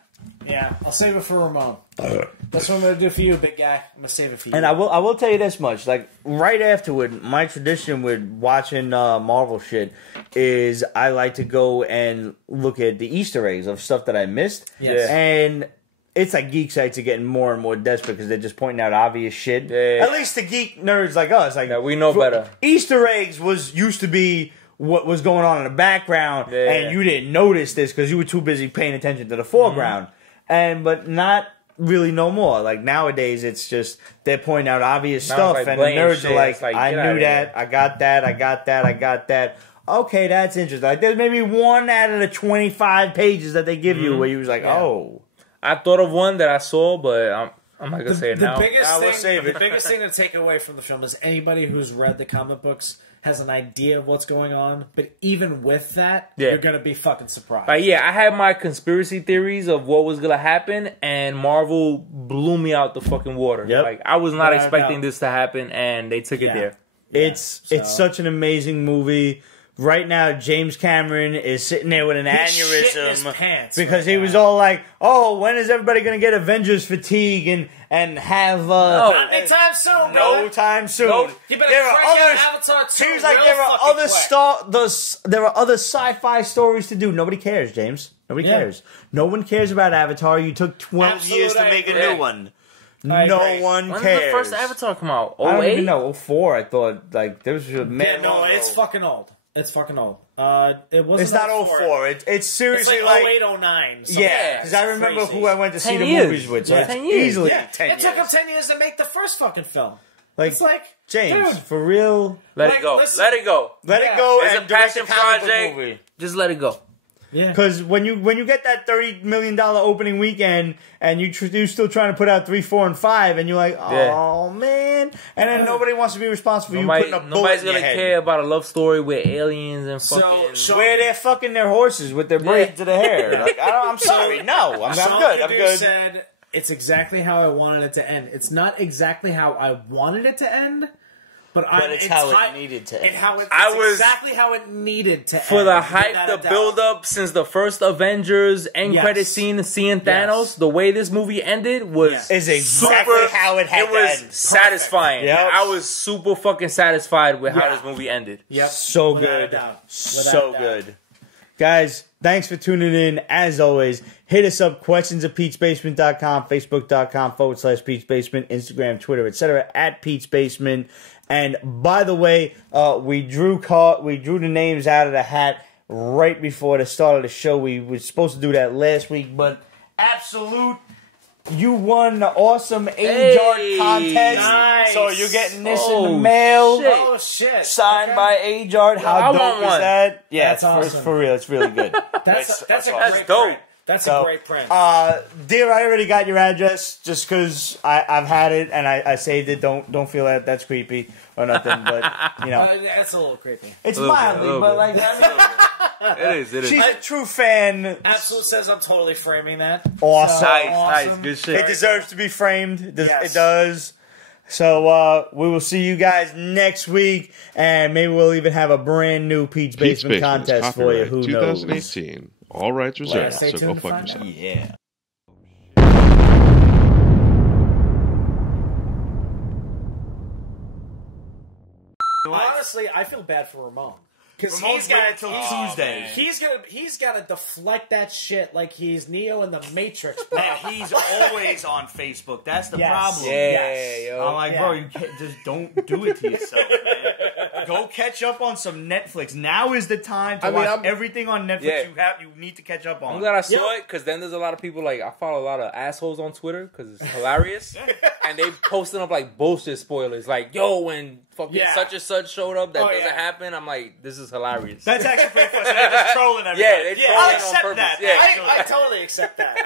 I'll save it for Ramon. That's what I'm gonna do for you, big guy. I'm gonna save it for you. And I will tell you this much: like right afterward, my tradition with watching Marvel shit is I like to go and look at the Easter eggs of stuff that I missed. Yes. And it's like geek sites are getting more and more desperate because they're just pointing out obvious shit. Yeah. At least the geek nerds like us, like we know better. Easter eggs used to be what was going on in the background, and you didn't notice this because you were too busy paying attention to the foreground. But not really no more. Like nowadays, it's just they're pointing out obvious stuff, like and the nerds shit. are like, Like, I knew that, I got that. Okay, that's interesting. Like there's maybe 1 out of the 25 pages that they give you where you was like, oh. I thought of one that I saw, but I'm not gonna say it now. The biggest thing to take away from the film is anybody who's read the comic books has an idea of what's going on, but even with that, you're gonna be fucking surprised. But yeah, I had my conspiracy theories of what was gonna happen, and Marvel blew me out the fucking water. Yep. Like I was not expecting this to happen, and they took it there. It's such an amazing movie. Right now, James Cameron is sitting there with an aneurysm his pants because he was all like, "Oh, when is everybody going to get Avengers fatigue and have not anytime soon, no time soon." Nope. You better crank out Avatar 2. He was like, there are other sci-fi stories to do. Nobody cares, James. Nobody cares. No one cares about Avatar. You took 12 years to make a new one. No one cares. When did the first Avatar come out? 08? I don't even know. 04, I thought. Like there was a man. No, it's fucking old. It's fucking old. It wasn't. It's not 04. It's seriously it's like 08, 09. Yeah, because I remember who I went to see the years. movies with. So 10 years. Easily Yeah. 10 years. It took him 10 years to make the first fucking film. Like, it's like, James, dude, for real. Let it go. listen. Let it go. Let it go. It's and a passion direct a comic book project. movie. Just let it go. Yeah. Because when you get that $30 million opening weekend and you're still trying to put out 3, 4, and 5, and you're like, oh man, and then nobody wants to be responsible for you putting a bullet Nobody's in your gonna head. care about a love story with aliens and fucking. Where they're fucking their horses with their braids to the hair. Like, I'm sorry, no, I'm good. I'm good. Said it's exactly how I wanted it to end. It's not exactly how I wanted it to end. But it's how it needed to end. It's exactly how it needed to end. For the hype, the build-up since the first Avengers end credit scene, seeing Thanos, the way this movie ended was is exactly how it had to end. It was satisfying. Yep. I was super fucking satisfied with how this movie ended. Yep. So good. So good. Guys, thanks for tuning in. As always, hit us up, questionsofpetesbasement.com, facebook.com/PetesBasement, Instagram, Twitter, etc. @PetesBasement. And by the way, we drew the names out of the hat right before the start of the show. We were supposed to do that last week, but Absolute, you won the awesome age-art contest. Nice. So you're getting this in the mail. Shit. Oh shit! Signed by age-art. How dope is that? Yeah, that's awesome. For real. It's really good. That's dope. Print. That's a great print. Dear, I already got your address just because I've had it and I saved it. Don't feel that's creepy or nothing, but you know. That's a little creepy. It's mildly, but like it is. She's a true fan. Absolute says I'm totally framing that. Awesome. Nice, good shit. It deserves to be framed. It does. So we will see you guys next week, and maybe we'll even have a brand new Pete's Basement contest for you. Who 2018. knows? All rights reserved, Stay so tuned go to fuck find yourself. out. Yeah. Honestly, I feel bad for Ramon. Because Ramon's waiting till Tuesday. He's gonna deflect that shit like he's Neo in the Matrix, bro. And he's always on Facebook. That's the Yes. problem. Yeah, yo. I'm like, bro, you can't, just don't do it to yourself, man. Go catch up on some Netflix. Now is the time to watch everything on Netflix you need to catch up on. I'm glad I saw it because then there's a lot of people like I follow a lot of assholes on Twitter because it's hilarious, and they posting up like bullshit spoilers like, yo, when fucking such and such showed up that doesn't happen. I'm like, this is hilarious. That's actually pretty funny. They're just trolling everybody. Yeah, they're trolling I'll on accept purpose. that. Yeah. I totally accept that.